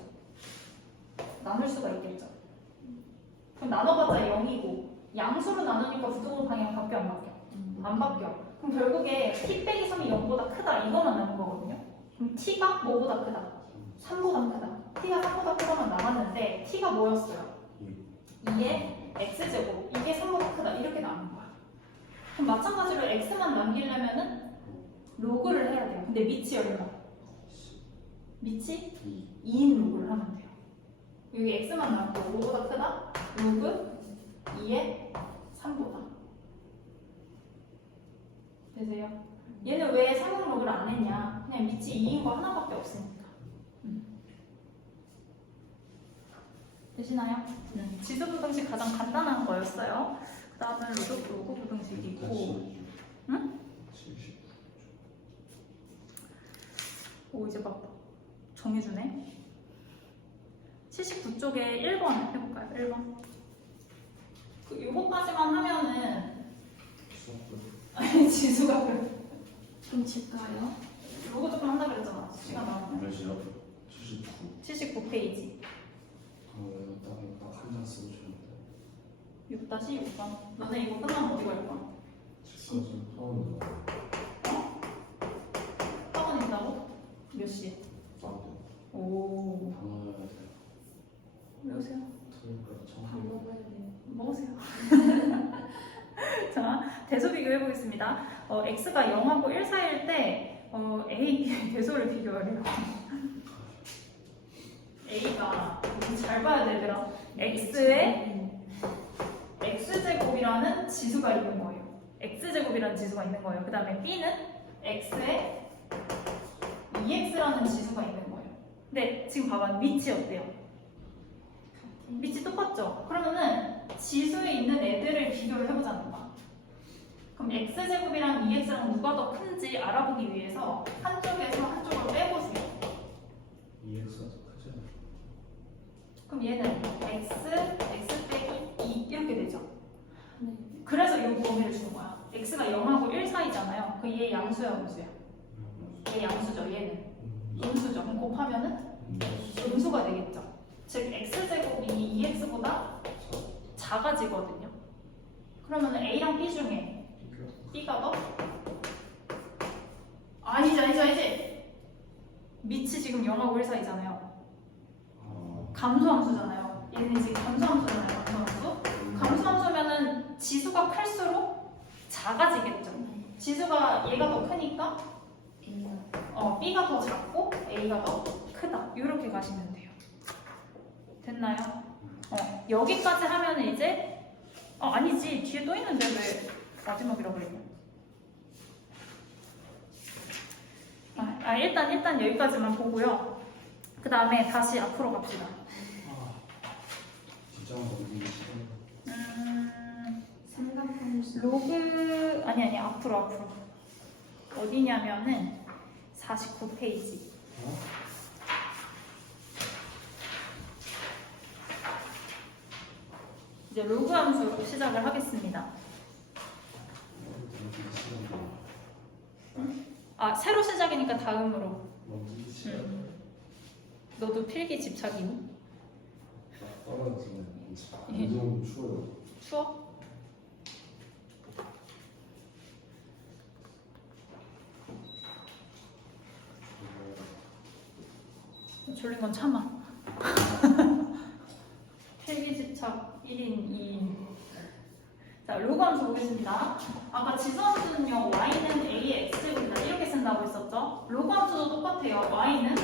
나눌 수가 있겠죠. 그럼 나눠봤자 0이고 양수로 나누니까 부등호 방향 바뀌어 안 바뀌어? 안 바뀌어. 그럼 결국에 t 빼기 3이 0보다 크다 이거만 남은 거거든요. 그럼 t가 뭐보다 크다? 3보다 크다. t가 3보다 크다만 나왔는데 t가 뭐였어요? 2의 x제곱. 이게 3보다 크다. 이렇게 남은 거야. 그럼 마찬가지로 x만 남기려면은 로그를 해야 돼요. 근데 밑이 얼마? 밑이 2인 로그를 하면 돼요. 여기 x만 남고 로그보다 크다? 로그 2의 3보다. 되세요? 얘는 왜 삼각 로그를 안 했냐? 그냥 밑이 2인 거 하나밖에 없으니까. 되시나요? 지수 부등식 가장 간단한 거였어요. 그 다음은 로그 부등식이 있고. 응? 오, 이제 막 정해주네. 79쪽에 1번 해볼까요? 1번. 요거까지만 하면은 아니 지수가 그래. 좀 칠까요? 요거 조금 한다 그랬잖아. 시간 나오면. 몇이요? 79. 79페이지. 딱한 장 쓰고 싶은데 6-6번. 너네 이거 끝나면 어디 갈 거야? 지금 하원도 학원 있다고? 몇 시? 나도 오. 방어해야 돼요. 왜 오세요? 밥 먹어야 돼요. 먹으세요. 자, 대소 비교해보겠습니다. x가 0하고 1 사이일 때 a, 대소를 비교하래요. a가 잘 봐야 되더라. x의 x제곱이라는 지수가 있는 거예요. x제곱이라는 지수가 있는 거예요. 그 다음에 b는 x의 2x라는 지수가 있는 거예요. 근데 지금 봐봐. 밑이 어때요? 밑이 똑같죠? 그러면은 지수에 있는 애들을 비교를 해보자는 거야. 그럼 x제곱이랑 2x랑 누가 더 큰지 알아보기 위해서 한쪽에서 한쪽을 빼보세요. 2x가 더 크죠? 그럼 얘는 x 빼기 2 이렇게 되죠? 네. 그래서 이 범위를 주는 거야. x가 0하고 1 사이잖아요. 그 얘 양수야, 음수야? 얘 양수죠, 얘는. 음수죠. 그럼 곱하면은 음수가 되겠죠. 즉 x제곱이 2x보다 작아지거든요. 그러면 a랑 b 중에 b가 더? 아니지. 밑이 지금 0하고 1 사이잖아요. 감소함수잖아요. 얘는 지금 감소함수잖아요. 감소함수면은 지수가 클수록 작아지겠죠. 지수가 얘가 더 크니까 b가 더 작고 a가 더 크다. 이렇게 가시면 돼요. 됐나요? 여기까지 하면 이제 아니지. 뒤에 또 있는데 왜 마지막이라고 그랬냐? 일단 여기까지만 보고요. 그 다음에 다시 앞으로 갑시다. 뒷장은 넘기기 싫어요. 삼각함수. 로그 아니 앞으로 어디냐면은 49페이지. 이제 로그 함수 시작을 하겠습니다. 새로 시작이니까 다음으로. 넘기기 싫어요. 너도 필기 집착이니? 떨어지면 이 정도 추워요. 추워? 졸린 건 참아. 필기 집착 1인 2인. 자, 로그 함수 보겠습니다. 아까 지수함수는요, y는 a의 x제곱이다 이렇게 쓴다고 했었죠? 로그 함수도 똑같아요. y는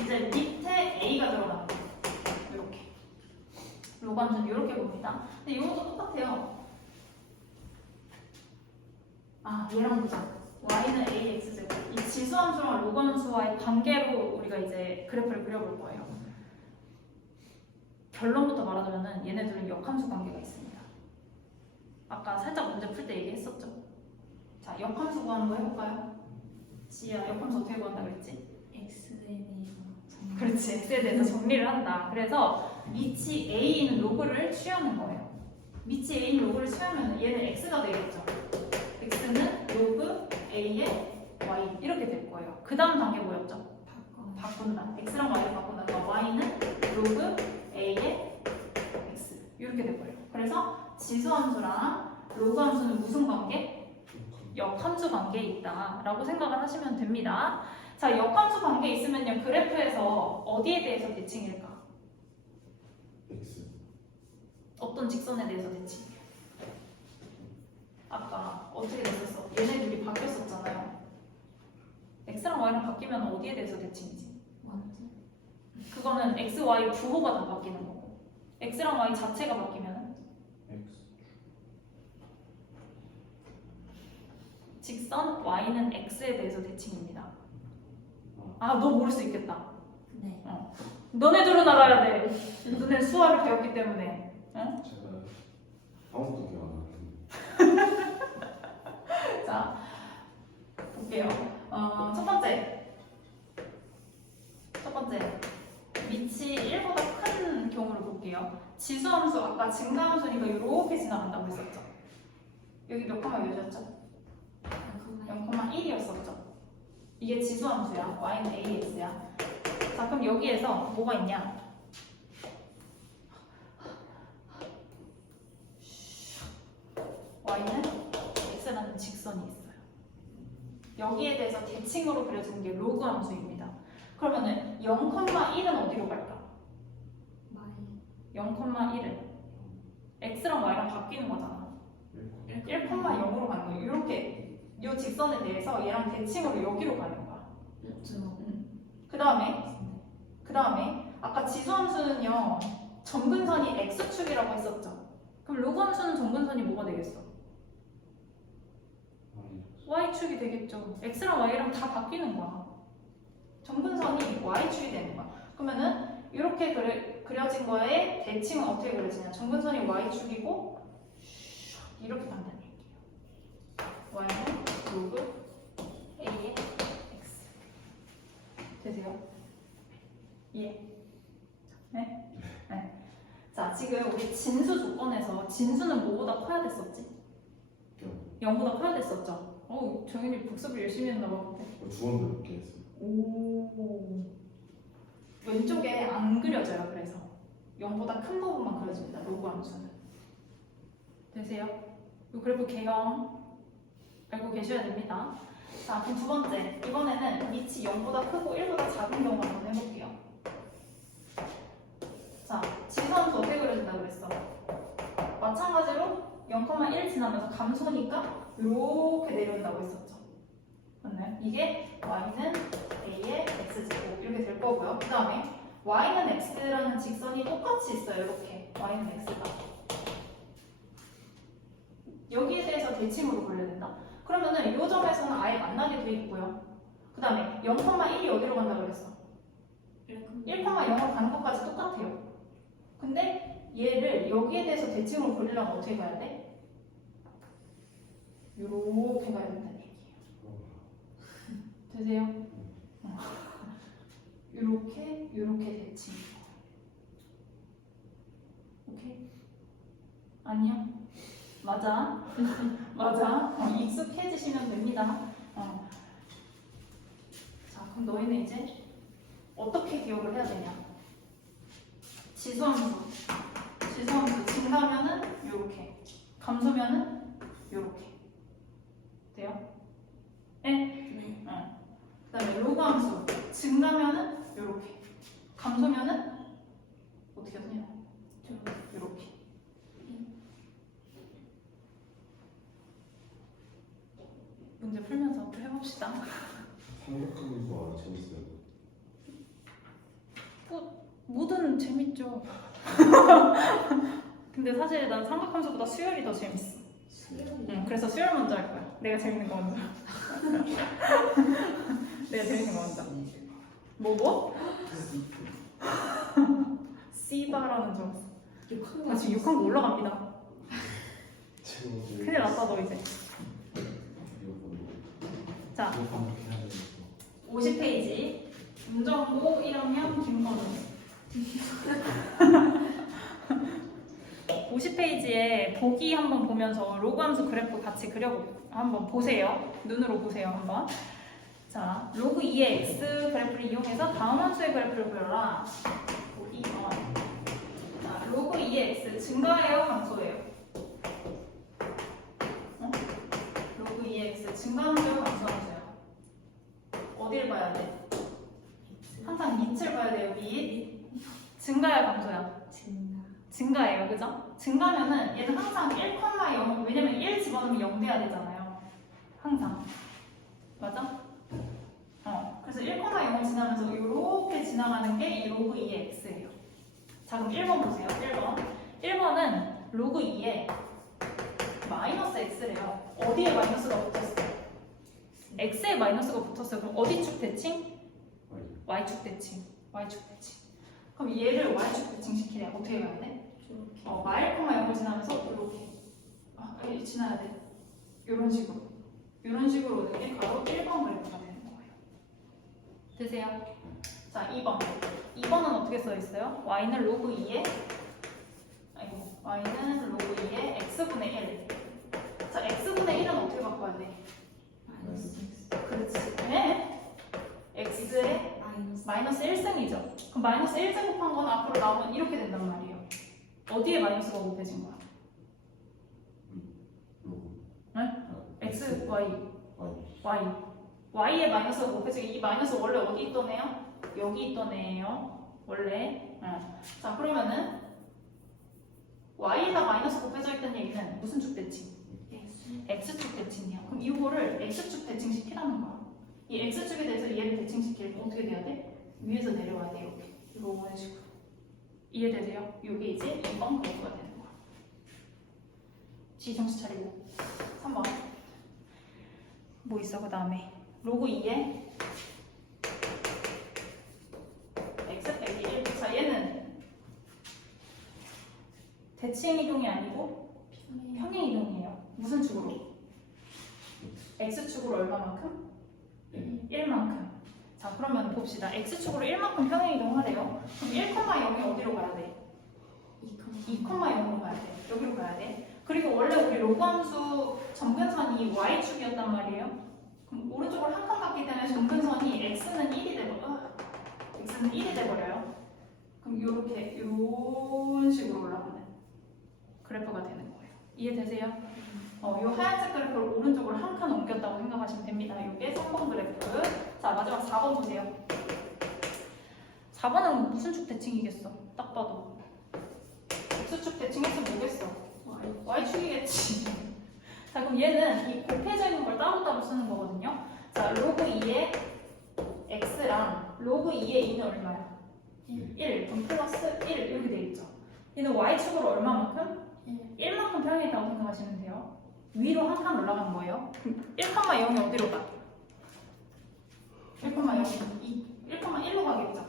이제 밑에 a가 들어가는 거예요. 이렇게. 로그 함수는 이렇게 봅니다. 근데 이것도 똑같아요. 얘랑 보자. y는 a의 x제곱. 이 지수함수랑 로그 함수와의 관계로 우리가 이제 그래프를 그려볼 거예요. 결론부터 말하자면은 얘네들은 역함수 관계가 있습니다. 아까 살짝 문제 풀 때 얘기했었죠. 자, 역함수 구하는 거 해볼까요? 지혜야, 역함수 어떻게 구한다 그랬지? x에 대해서. 그렇지, x에 대해서 정리를 한다. 그래서 밑이 a인 로그를 취하는 거예요. 밑이 a인 로그를 취하면 얘는 x가 되겠죠. x는 로그 a의 y 이렇게 될 거예요. 그 다음 단계 뭐였죠? 바꾼다. x랑 y를 바꾼다. 그러니까 y는 로그 a의 x 이렇게 돼버려요. 그래서 지수함수랑 로그함수는 무슨 관계? 역함수 관계에 있다라고 생각을 하시면 됩니다. 자, 역함수 관계에 있으면요. 그래프에서 어디에 대해서 대칭일까? X. 어떤 직선에 대해서 대칭이에요? 아까 어떻게 됐었어? 얘네 둘이 바뀌었었잖아요. x랑 y랑 바뀌면 어디에 대해서 대칭이지? 완전 그거는 x, y 부호가 다 바뀌는 거고 x랑 y 자체가 바뀌면 X. 직선 y는 x에 대해서 대칭입니다. 아, 너 모를 수 있겠다. 네. 너네들은 알아야 돼. 너네 수화를 배웠기 때문에. 응? 제가 아무것도 기억 안 나는데. 자, 볼게요. 첫 번째. 밑이 1보다 큰 경우를 볼게요. 지수함수, 아까 증가함수니까 이렇게 지나간다고 했었죠. 여기 몇 컴마 몇이었죠? 0,1이었었죠. 이게 지수함수야. y는 ax야. 자, 그럼 여기에서 뭐가 있냐? y는 x라는 직선이 있어요. 여기에 대해서 대칭으로 그려지는 게 로그 함수입니다. 그러면은 0,1은 어디로 갈까? 마이 0,1은 x랑 y랑 바뀌는 거잖아. 1,0으로 가는 거예요. 이렇게 이 직선에 대해서 얘랑 대칭으로 여기로 가는 거야. 그 다음에 아까 지수함수는요 점근선이 x축이라고 했었죠. 그럼 로그 함수는 점근선이 뭐가 되겠어? y축이 되겠죠. x랑 y랑 다 바뀌는 거야. 점근선이 y축이 되는 거야. 그러면은 이렇게 그려진 거에 대칭은 어떻게 그려지냐? 점근선이 y축이고 이렇게 간다는 얘기예요. y는 로그 a의 x 되세요? 예? 네? 네. 자, 지금 우리 진수 조건에서 진수는 뭐보다 커야 됐었지? 0보다 커야 됐었죠? 어우, 정현이 복습을 열심히 했나 봐. 주원도 이렇게 했어요. 오. 왼쪽에 안 그려져요. 그래서 0보다 큰 부분만 그려집니다. 로그 함수는. 되세요? 이 그래프 개형 알고 계셔야 됩니다. 자, 그럼 두 번째. 이번에는 밑이 0보다 크고 1보다 작은 경우 한번 해볼게요. 자, 지수함수 어떻게 그려진다고 그랬어? 마찬가지로 0,1 지나면서 감소니까 이렇게 내려온다고 했었죠. 맞나요? 이게 y는 a의 x제곱 이렇게 될 거고요. 그 다음에 y는 x라는 직선이 똑같이 있어요. 이렇게 y는 x가 여기에 대해서 대칭으로 그려야 된다. 그러면은 이 점에서는 아예 만나게 돼 있고요. 그 다음에 0,1이 어디로 간다고 그랬어? 1,0으로 가는 것까지 똑같아요. 근데 얘를 여기에 대해서 대칭으로 그리려면 어떻게 가야 돼? 요렇게 가야 된다는 얘기예요. 되세요? 요렇게 대칭. 오케이? 아니요? 맞아. 맞아. 익숙해지시면 됩니다. 자, 그럼 너희는 이제 어떻게 기억을 해야 되냐? 지수함수 증가면은 요렇게, 감소면은 요렇게. 돼요? 네? 그 다음에 로그함수 증가면은 요렇게, 감소면은 어떻게 하세요? 요렇게. 문제 풀면서 또 해봅시다. 삼각함수가 재밌어요. 뭐든 재밌죠. 근데 사실 난 삼각함수보다 수열이 더 재밌어. 응, 그래서 수열 먼저 할 거야. 내가 재밌는 거 먼저. 내가 재밌는 거 먼저. 뭐? 씨바라는 줄 알았어. 나 지금 6한 거 올라갑니다. 큰일 났다 너 이제. 자, 50페이지 문정고 1학년 김건우 50페이지에 보기 한번 보면서 로그함수 그래프 같이 한번 보세요. 눈으로 보세요 한번. 자, 로그 2의 x 그래프를 이용해서 다음 함수의 그래프를 그려라. 2번. 자, 로그 2의 x 증가해요, 감소해요? 어? 로그 2의 x 증가함수요, 감소함수요? 어디를 봐야 돼? 항상 밑을 봐야 돼요, 밑. 증가야, 감소야? 증가. 증가예요, 그죠? 증가면은 얘는 항상 1,0, 왜냐면 1 집어넣으면 0 돼야 되잖아요. 항상. 맞아? 그래서 1,0을 지나면서 이렇게 지나가는 게 이 로그 2의 x예요. 자, 그럼 1번 보세요. 1번. 1번은 로그 2에 마이너스 x래요. 어디에 마이너스가 붙었어요? x에 마이너스가 붙었어요. 그럼 어디 축 대칭? y축 대칭. y축 대칭. 그럼 얘를 y축 대칭 시키래. 어떻게 가야 돼? 이렇게. 마일, 0을 지나면서 이렇게. 여기 지나야 돼. 이런 식으로. 이런 식으로 오는 게 바로 1번 그래프가 되는 거예요. 되세요? 자, 2번. 2번은 어떻게 써 있어요? y는 로그 2에 y는 로그 2에 x분의 1. 자, x분의 1은 어떻게 바꿔야 돼? 마이너스. 그렇지. 네. x에 마이너스 1승이죠. 그럼 마이너스 1승 곱한 건 앞으로 나오면 이렇게 된단 말이에요. 어디에 마이너스가 곱해진 거야? x, y. y에 마이너스가 곱해지게 이 마이너스 원래 어디 있던 애요? 여기 있던 애예요. 원래. 자, 그러면은 y에다 마이너스 곱해져 있던 얘기는 무슨 축 대칭? x축 대칭이야. 그럼 이거를 x축 대칭 시키라는 거야. 이 x축에 대해서 얘를 대칭시키려면 어떻게 돼야 돼? 위에서 내려와야 돼. 이렇게. 이런 식으로. 이해되세요? 이게 이제 2번 그래프가 되는 거야. 정신 차리고. 3번. 뭐 있어, 그 다음에? 로그 2에 x 빼기 1. 자, 얘는 대칭 이동이 아니고 평행 이동이에요. 무슨 축으로? x축으로 얼마만큼? 1만큼. 자, 그러면 봅시다. x축으로 1만큼 평행 이동하래요. 그럼 1,0이 어디로 가야 돼? 2,0으로 가야 돼. 여기로 가야 돼. 그리고 원래 우리 로그 함수 점근선이 y축이었단 말이에요. 그럼 오른쪽으로 한 칸 갔기 때문에 점근선이 x는 1이 돼버려요. 그럼 이렇게 이런 식으로 올라가는 그래프가 되는 거예요. 이해되세요? 이 하얀색 그래프를 오른쪽으로 한 칸 옮겼다고 생각하시면 됩니다. 이게 3번 그래프. 자, 마지막 4번 보세요. 4번은 무슨 축 대칭이겠어? 딱 봐도 x축 대칭해서 뭐겠어? y축이겠지. 자, 그럼 얘는 이 곱해져 있는 걸 따로따로 쓰는 거거든요. 자, 로그 2의 x랑 로그 2의 2는 얼마야? 1. 그럼 플러스 1 이렇게 돼 있죠. 얘는 y축으로 얼마만큼? 1만큼 평행이 있다고 생각하시면 돼요. 위로 한 칸 올라간 거예요. 그럼 1,0이 어디로 가? 1,1로 가겠죠.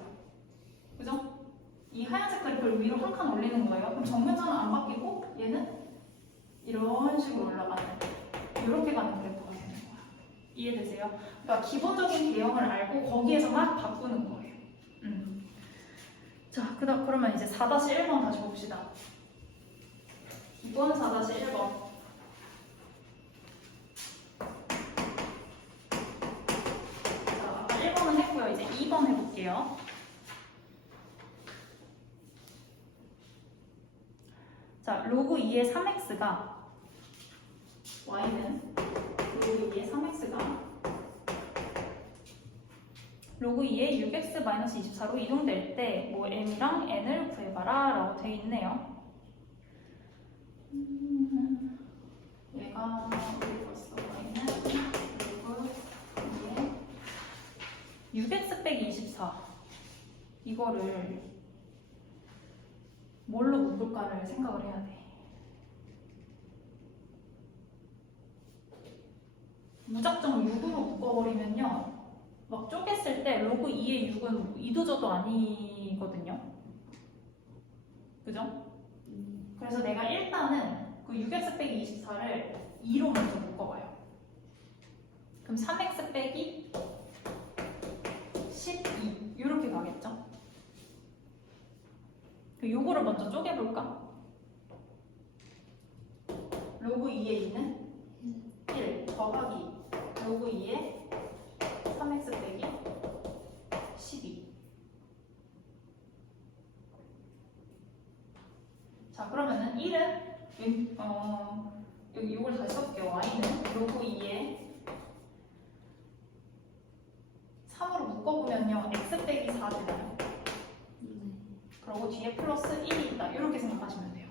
그죠? 이 하얀색 그래프를 위로 한 칸 올리는 거예요. 그럼 정면선은 안 바뀌고 얘는 이런 식으로 올라가는, 이렇게 가는 그래프가 되는 거야. 이해되세요? 그러니까 기본적인 개형을 알고 거기에서만 바꾸는 거예요. 자, 그러면 이제 4-1번 다시 봅시다. 이번 4-1번. 자, 아까 1번은 했고요. 이제 2번 해볼게요. 자, 로그 2의 3x가 y는 로그 2의 3x가 로그 2의 6x-24로 이동될 때 뭐 m이랑 n을 구해봐라 라고 되어 있네요. 얘가 어디 갔어? y는 로그 2의 6x-24 이거를 뭘로 묶을까를 생각을 해야 돼. 무작정 6으로 묶어버리면요. 막 쪼갰을 때 로그 2의 6은 이도저도 아니거든요. 그죠? 그래서 내가 일단은 그 6x 빼기 24를 2로 먼저 묶어봐요. 그럼 3x 빼기 12 이렇게 가겠죠? 요거를 먼저 쪼개볼까? 로그 2의 2는 1 더하기 로그 2의 3x 1은 여기 이걸 다시 써볼게요. y는 로그 2에 3으로 묶어보면요 x 빼기 4 되나요? 네. 그리고 뒤에 플러스 1이 있다. 이렇게 생각하시면 돼요.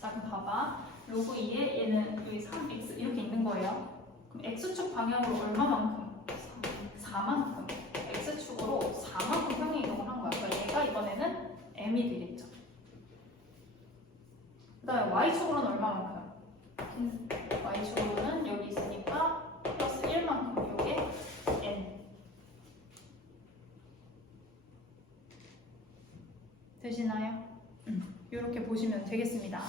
자, 그럼 봐봐. 로그 2에 얘는 여기 3x 이렇게 있는 거예요. 그럼 x축 방향으로 얼마만큼? 4만큼. x축으로 4만큼 평행 이동을 한 거야. 그러니까 얘가 이번에는 m이 되겠죠. 그 다음에 y축으로는 얼마만큼? y축으로는 여기 있으니까 플러스 1만큼. 이게 n. 되시나요? 이렇게 보시면 되겠습니다.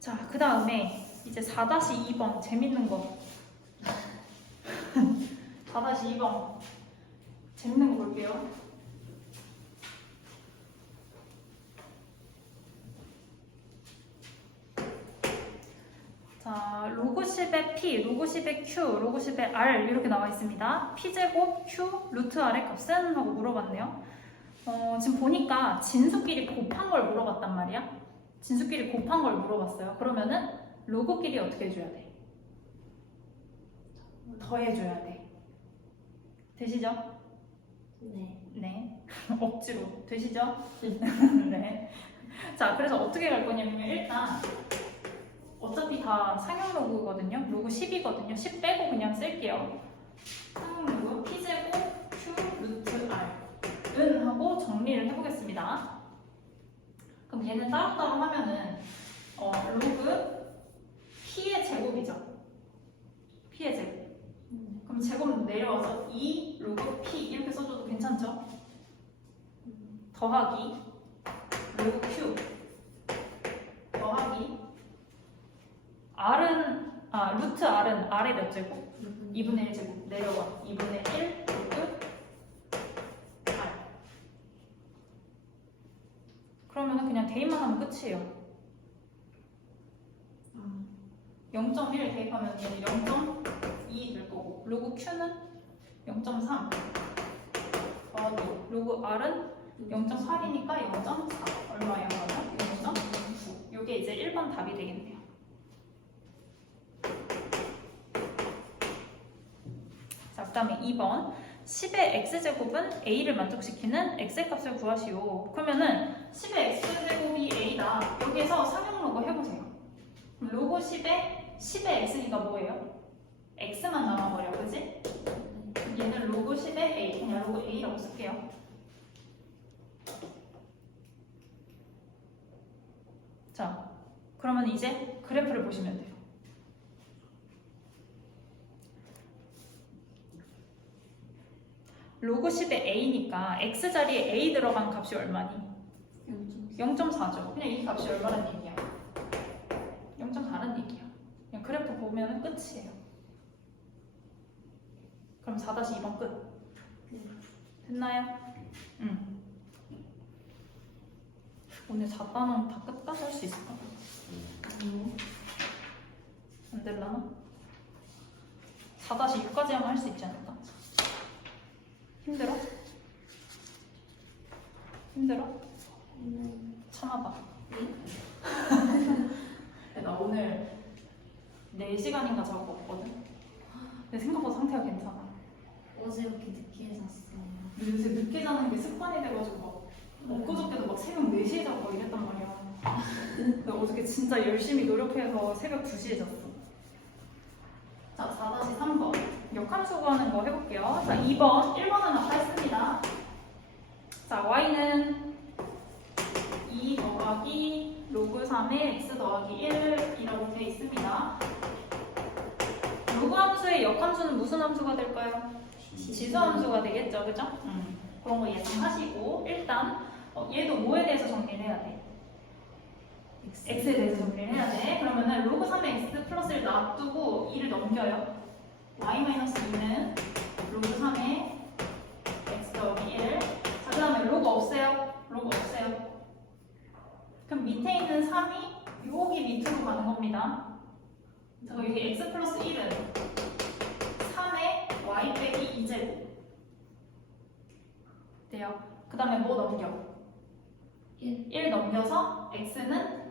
자, 그 다음에 이제 4-2번 재밌는 거. 4-2번 재밌는 거 볼게요. 자, 로그 10의 p, 로그 10의 q, 로그 10의 r 이렇게 나와 있습니다. p제곱 q 루트 r의 값은? 하고 물어봤네요. 지금 보니까 진수끼리 곱한 걸 물어봤단 말이야. 진수끼리 곱한 걸 물어봤어요. 그러면은 로그끼리 어떻게 해줘야 돼? 더해줘야 돼. 되시죠? 네. 네. 억지로. 되시죠? 네. 자, 그래서 어떻게 갈 거냐면 일단 어차피 다 상용 로그거든요. 로그 10이거든요. 10 빼고 그냥 쓸게요. 상용 로그 p제곱 q 루트 r 은 하고 정리를 해보겠습니다. 그럼 얘는 따로따로 하면은 로그 p의 제곱이죠. p의 제곱. 그럼 제곱 내려와서 2 로그 p 이렇게 써줘도 괜찮죠? 더하기 로그 q 더하기 r은 루트 r은 r의 몇 제곱? 2분의 1 제곱 내려와 2분의 1 로그 그러면은 그냥 대입만 하면 끝이에요. 0.1 대입하면 얘는 0.2 될 거고 로그 q는 0.3 더하기 로그 r은 0.8이니까 0.4 얼마예요? 그러면 0.9 이게 이제 1번 답이 되겠네요. 자, 그 다음에 2번 10의 x제곱은 a를 만족시키는 x의 값을 구하시오. 그러면은 10의 x제곱이 a다. 여기에서 상용 로그 해보세요. 그럼 로그 10의 x니까 뭐예요? x만 남아버려, 그지? 얘는 로그 10의 a, 그냥 로그 a라고 쓸게요. 자, 그러면 이제 그래프를 보시면 돼요. 로그 10의 a니까 x자리에 a 들어간 값이 얼마니? 0.4죠. 그냥 이 값이 얼마란 얘기야? 0.4란 얘기야. 그냥 그래프 보면 끝이에요. 그럼 4-2번 끝. 됐나요? 응. 오늘 4단원 다 끝까지 할 수 있을까? 안 될라나? 4-6까지 하면 할 수 있지 않을까? 힘들어? 힘들어? 참아봐. 나 오늘 4시간인가 자고 왔거든? 근데 생각보다 상태가 괜찮아. 어제 이렇게 늦게 잤어요. 근데 요새 늦게 자는 게 습관이 돼가지고 막 엊그저께도 막 새벽 4시에 자고 막 이랬단 말이야. 근데 어저께 진짜 열심히 노력해서 새벽 2시에 잤어. 자, 4-3번. 역함수 구하는 거 해볼게요. 자, 2번, 1번은 아까 했습니다. 자, y는 2 더하기 로그 3의 x 더하기 1이라고 되어 있습니다. 로그 함수의 역함수는 무슨 함수가 될까요? 지수함수가 되겠죠, 그죠? 그런 거 예상하시고 일단 얘도 뭐에 대해서 정리를 해야 돼? x에 대해서 정리를 해야 돼. 그러면은 로그 3의 x 플러스 1 놔두고 2를 넘겨요. y-2는 로그 3의 x 더하기 1. 자, 그 다음에 로그 없애요. 로그 없애요. 그럼 밑에 있는 3이 여기 밑으로 가는 겁니다. 자, 그럼 여기 x 플러스 1은 3의 y 빼기 2제곱 돼요. 그 다음에 뭐 넘겨? 1 넘겨서 x는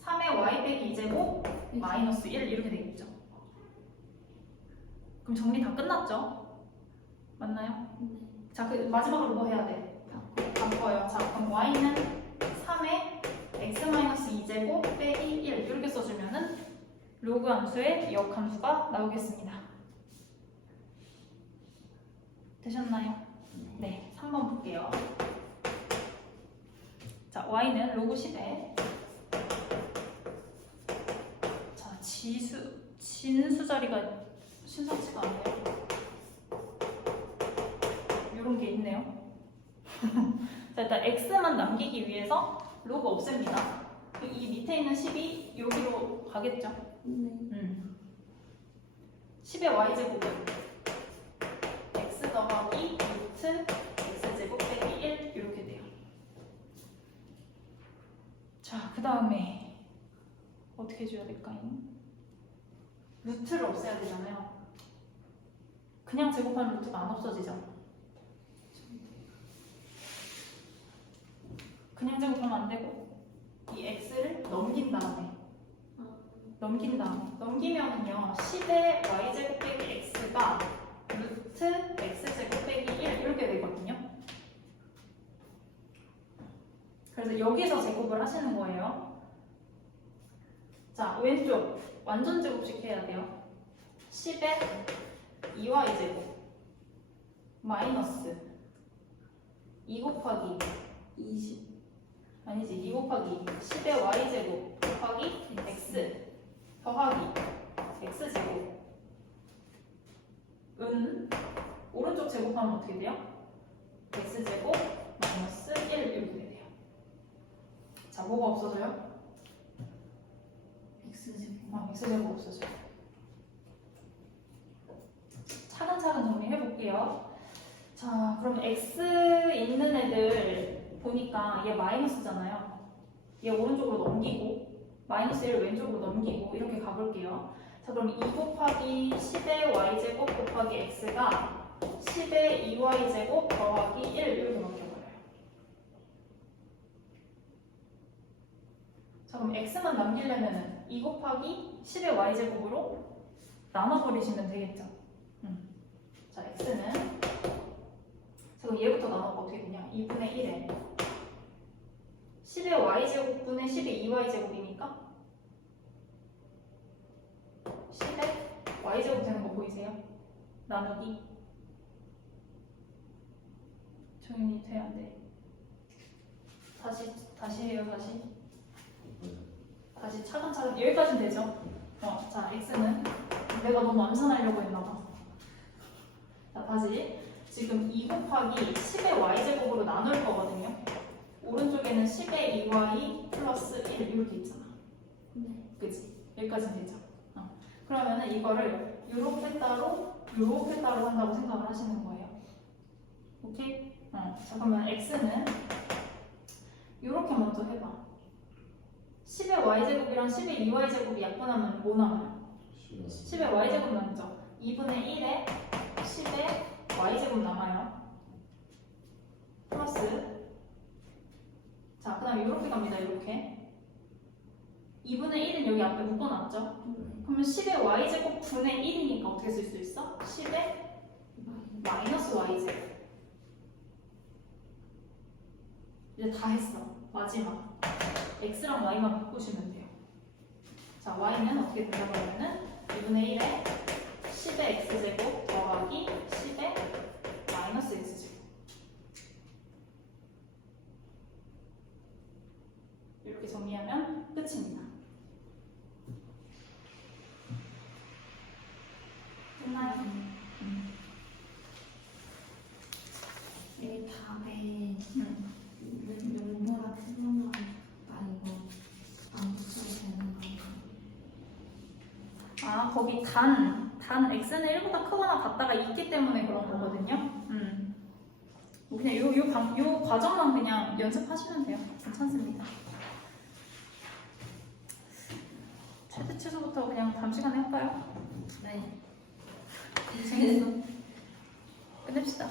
3의 y 빼기 2제곱 마이너스 1 이렇게 되겠죠. 그럼 정리 다 끝났죠? 맞나요? 네. 자, 그 마지막으로 뭐 해야 돼? 바꿔요. 자, 그럼 y는 3의 x-2제곱 빼기 1 이렇게 써주면은 로그 함수의 역함수가 나오겠습니다. 되셨나요? 네, 3번 볼게요. 자, y는 로그 10에 자, 진수 자리가 심상치가 않네요. 이런 게 있네요. 자, 일단 x만 남기기 위해서 로그 없앱니다. 이 밑에 있는 10이 여기로 가겠죠. 네. 10의 y제곱은 x 더하기 루트 x제곱 빼기 1 이렇게 돼요. 자, 그 다음에 어떻게 해줘야 될까요? 루트를 없애야 되잖아요. 그냥 제곱하면 루트가 안 없어지죠. 그냥 제곱하면 안 되고 이 x를 넘긴 다음에 넘기면은요 10의 y제곱 빼기 x가 루트 x제곱 빼기 1 이렇게 되거든요. 그래서 여기서 제곱을 하시는 거예요. 자, 왼쪽 완전 제곱식 해야 돼요. 10의 2y제곱 마이너스 2 곱하기 20. 아니지 2 곱하기 10의 y제곱 곱하기 x 더하기 x제곱 은 오른쪽 제곱하면 어떻게 돼요? x제곱 마이너스 1 이렇게 돼요. 자, 뭐가 없어져요? X제곱. x제곱 없어져요. 차근차근 정리해 볼게요. 자, 그럼 x 있는 애들 보니까 얘 마이너스잖아요. 얘 오른쪽으로 넘기고 마이너스 1을 왼쪽으로 넘기고 이렇게 가볼게요. 자, 그럼 2 곱하기 10의 y제곱 곱하기 x가 10의 2y제곱 더하기 1 이렇게 바뀌어버려요. 자, 그럼 x만 남기려면 2 곱하기 10의 y제곱으로 나눠버리시면 되겠죠. 자, x는 그럼 얘부터 나눠봐 어떻게 되냐? 2분의 1에 10의 y제곱분의 10의 2y제곱이니까 10의 y제곱 되는 거 보이세요? 나누기 정연이 돼야 안 돼. 다시 해요. 다시 차근차근 여기까지는 되죠? 자, x는 내가 너무 암산하려고 했나봐. 자, 다시 지금 2 곱하기 10의 y제곱으로 나눌 거거든요. 오른쪽에는 10의 2y 플러스 1 이렇게 있잖아. 네. 그치? 여기까지는 되죠? 그러면은 이거를 요렇게 따로 한다고 생각을 하시는 거예요. 오케이? 자, 그러면 x는 요렇게 먼저 해봐. 10의 y제곱이랑 10의 2y제곱이 약분하면 뭐 남아요? 10의 y제곱 남죠? 2분의 1에 10의 y제곱 남아요. 플러스 자, 그 다음에 이렇게 갑니다. 이렇게 2분의 1은 여기 앞에 묶어놨죠? 그러면 10의 y제곱 분의 1이니까 어떻게 쓸 수 있어? 10의 마이너스 y제곱. 이제 다 했어. 마지막 x랑 y만 바꾸시면 돼요. 자, y는 어떻게 된다고 하면은 2분의 1에 10의 x제곱 더하기 10의 마이너스 x제곱. 이렇게 정리하면 끝입니다. 끝나요? 여기 답에 용보라 크거나 아니고 안 붙여도 되는 건가? 아, 거기 단 x는 1보다 크거나 같다가 있기 때문에 그런 거거든요. 그냥 요 과정만 그냥 연습하시면 돼요. 괜찮습니다. 최대 치수부터 그냥 다음 시간에 할까요? 네. 재밌어. 끝냅시다.